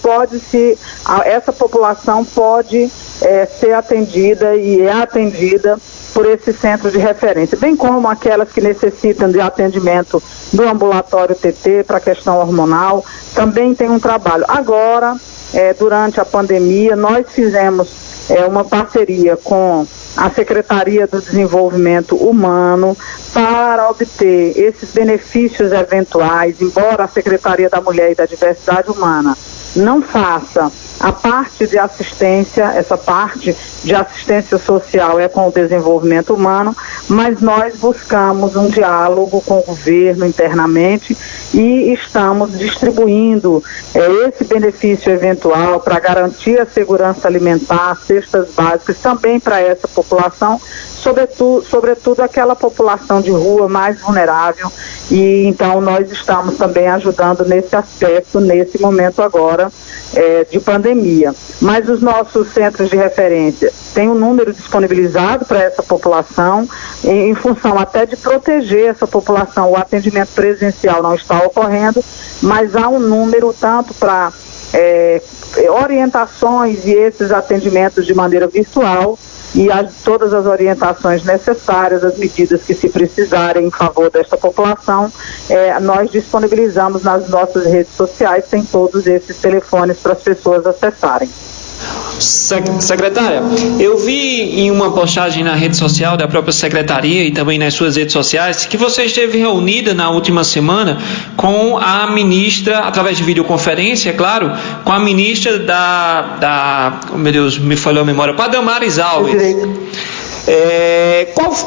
essa população pode ser atendida e é atendida por esse centro de referência, bem como aquelas que necessitam de atendimento do ambulatório TT para a questão hormonal, também tem um trabalho. Agora, durante a pandemia, nós fizemos uma parceria com a Secretaria do Desenvolvimento Humano para obter esses benefícios eventuais, embora a Secretaria da Mulher e da Diversidade Humana não faça a parte de assistência, essa parte de assistência social é com o desenvolvimento humano, mas nós buscamos um diálogo com o governo internamente e estamos distribuindo esse benefício eventual para garantir a segurança alimentar, cestas básicas também para essa população, sobretudo aquela população de rua mais vulnerável, e então nós estamos também ajudando nesse aspecto, nesse momento agora de pandemia. Mas os nossos centros de referência têm um número disponibilizado para essa população, em função até de proteger essa população. O atendimento presencial não está ocorrendo, mas há um número tanto para orientações e esses atendimentos de maneira virtual, e todas as orientações necessárias, as medidas que se precisarem em favor desta população, nós disponibilizamos nas nossas redes sociais, tem todos esses telefones para as pessoas acessarem. Secretária, eu vi em uma postagem na rede social da própria secretaria e também nas suas redes sociais que você esteve reunida na última semana com a ministra, através de videoconferência, é claro, com a ministra oh, meu Deus, me falhou a memória, com a Damares Alves.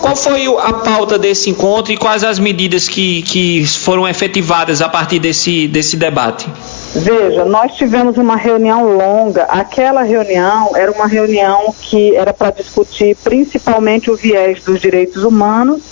Qual foi a pauta desse encontro e quais as medidas que foram efetivadas a partir desse debate? Veja, nós tivemos uma reunião longa. Aquela reunião era uma reunião que era para discutir principalmente o viés dos direitos humanos,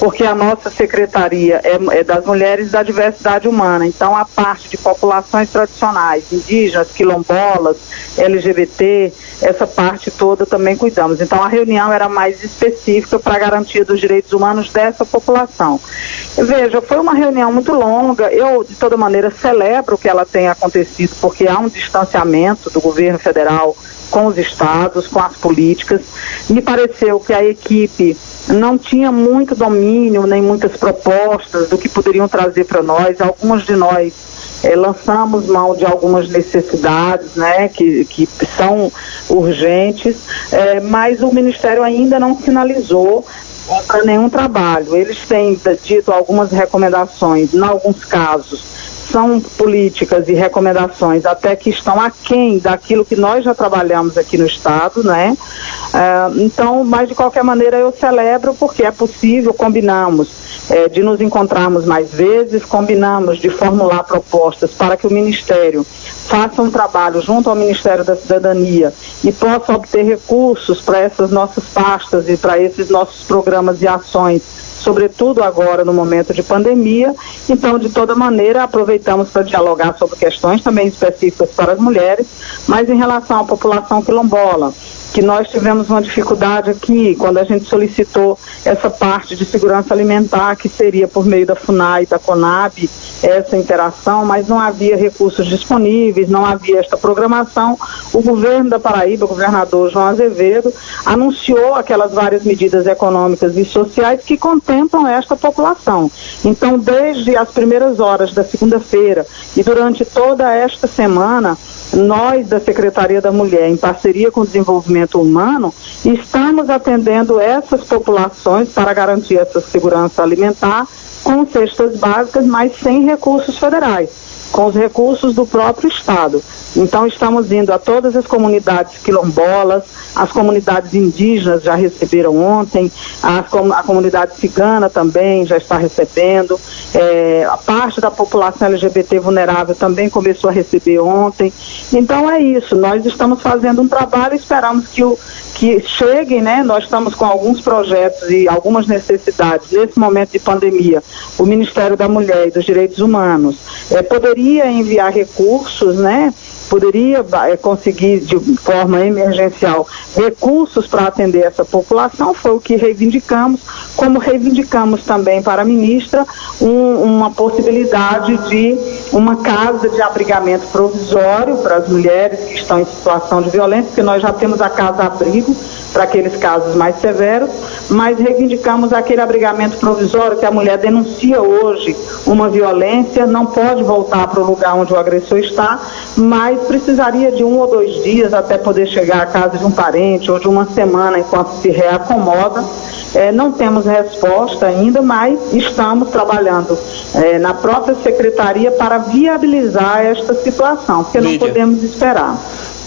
porque a nossa secretaria é das mulheres da diversidade humana. Então, a parte de populações tradicionais, indígenas, quilombolas, LGBT, essa parte toda também cuidamos. Então, a reunião era mais específica para a garantia dos direitos humanos dessa população. Veja, foi uma reunião muito longa. Eu, de toda maneira, celebro que ela tenha acontecido, porque há um distanciamento do governo federal com os estados, com as políticas. Me pareceu que a equipe não tinha muito domínio, nem muitas propostas do que poderiam trazer para nós. Algumas de nós lançamos mão de algumas necessidades, né, que são urgentes, mas o Ministério ainda não sinalizou para nenhum trabalho. Eles têm dito algumas recomendações, em alguns casos são políticas e recomendações até que estão aquém daquilo que nós já trabalhamos aqui no Estado, né? Então, mas de qualquer maneira eu celebro, porque é possível, combinamos de nos encontrarmos mais vezes, combinamos de formular propostas para que o Ministério faça um trabalho junto ao Ministério da Cidadania e possa obter recursos para essas nossas pastas e para esses nossos programas e ações, sobretudo agora no momento de pandemia. Então, de toda maneira, aproveitamos para dialogar sobre questões também específicas para as mulheres, mas em relação à população quilombola, que nós tivemos uma dificuldade aqui, quando a gente solicitou essa parte de segurança alimentar, que seria por meio da FUNAI e da CONAB, essa interação, mas não havia recursos disponíveis, não havia esta programação. O governo da Paraíba, o governador João Azevedo, anunciou aquelas várias medidas econômicas e sociais que contemplam esta população. Então, desde as primeiras horas da segunda-feira e durante toda esta semana, nós da Secretaria da Mulher, em parceria com o Desenvolvimento Humano, estamos atendendo essas populações para garantir essa segurança alimentar com cestas básicas, mas sem recursos federais, com os recursos do próprio Estado. Então, estamos indo a todas as comunidades quilombolas, as comunidades indígenas já receberam ontem, a comunidade cigana também já está recebendo, a parte da população LGBT vulnerável também começou a receber ontem. Então, é isso, nós estamos fazendo um trabalho, esperamos que cheguem, né? Nós estamos com alguns projetos e algumas necessidades nesse momento de pandemia. O Ministério da Mulher e dos Direitos Humanos poderia enviar recursos, né? Poderia conseguir de forma emergencial recursos para atender essa população, foi o que reivindicamos, como reivindicamos também para a ministra uma possibilidade de uma casa de abrigamento provisório para as mulheres que estão em situação de violência, porque nós já temos a casa-abrigo para aqueles casos mais severos, mas reivindicamos aquele abrigamento provisório que a mulher denuncia hoje uma violência, não pode voltar para o lugar onde o agressor está, mas precisaria de 1 ou 2 dias até poder chegar à casa de um parente, ou de uma semana enquanto se reacomoda. Não temos resposta ainda, mas estamos trabalhando na própria secretaria para viabilizar esta situação, porque não podemos esperar.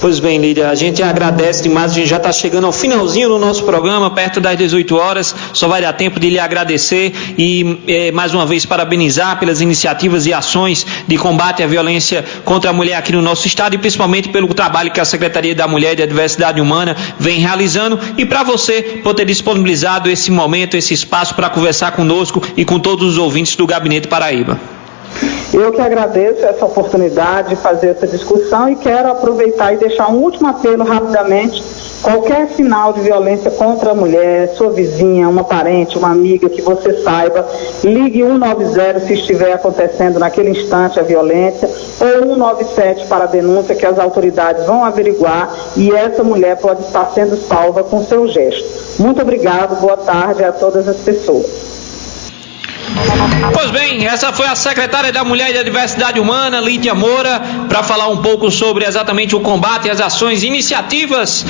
Pois bem, Lídia, a gente agradece demais, a gente já está chegando ao finalzinho do nosso programa, perto das 18 horas, só vai dar tempo de lhe agradecer e mais uma vez parabenizar pelas iniciativas e ações de combate à violência contra a mulher aqui no nosso estado e principalmente pelo trabalho que a Secretaria da Mulher e da Diversidade Humana vem realizando e para você por ter disponibilizado esse momento, esse espaço para conversar conosco e com todos os ouvintes do Gabinete Paraíba. Eu que agradeço essa oportunidade de fazer essa discussão e quero aproveitar e deixar um último apelo rapidamente. Qualquer sinal de violência contra a mulher, sua vizinha, uma parente, uma amiga que você saiba, ligue 190 se estiver acontecendo naquele instante a violência, ou 197 para a denúncia que as autoridades vão averiguar e essa mulher pode estar sendo salva com seu gesto. Muito obrigado, boa tarde a todas as pessoas. Pois bem, essa foi a secretária da Mulher e da Diversidade Humana, Lídia Moura, para falar um pouco sobre exatamente o combate, as ações, iniciativas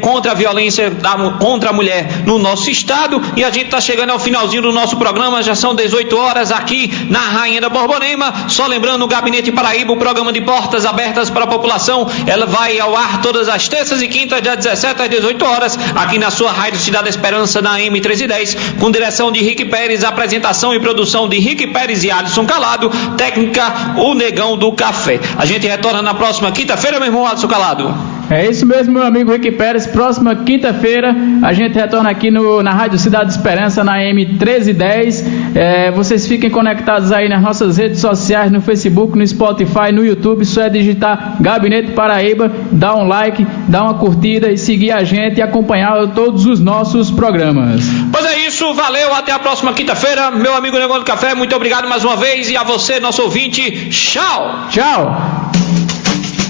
contra a violência contra a mulher no nosso estado. E a gente está chegando ao finalzinho do nosso programa, já são 18 horas aqui na Rainha da Borborema. Só lembrando, o Gabinete Paraíba, o programa de portas abertas para a população, ela vai ao ar todas as terças e quintas, das 17 às 18 horas, aqui na sua Rádio Cidade Esperança, na M1310, com direção de Rick Pérez, apresentação e produção de Rick Pérez e Alisson Calado, técnica o Negão do Café. A gente retorna na próxima quinta-feira, meu irmão Alisson Calado. É isso mesmo, meu amigo Rick Pérez. Próxima quinta-feira a gente retorna aqui na Rádio Cidade Esperança, na M1310. Vocês fiquem conectados aí nas nossas redes sociais, no Facebook, no Spotify, no YouTube. Só é digitar Gabinete Paraíba, dar um like, dar uma curtida e seguir a gente e acompanhar todos os nossos programas. Pois é isso, valeu, até a próxima quinta-feira. Meu amigo Negão do Café, muito obrigado mais uma vez e a você, nosso ouvinte, tchau! Tchau!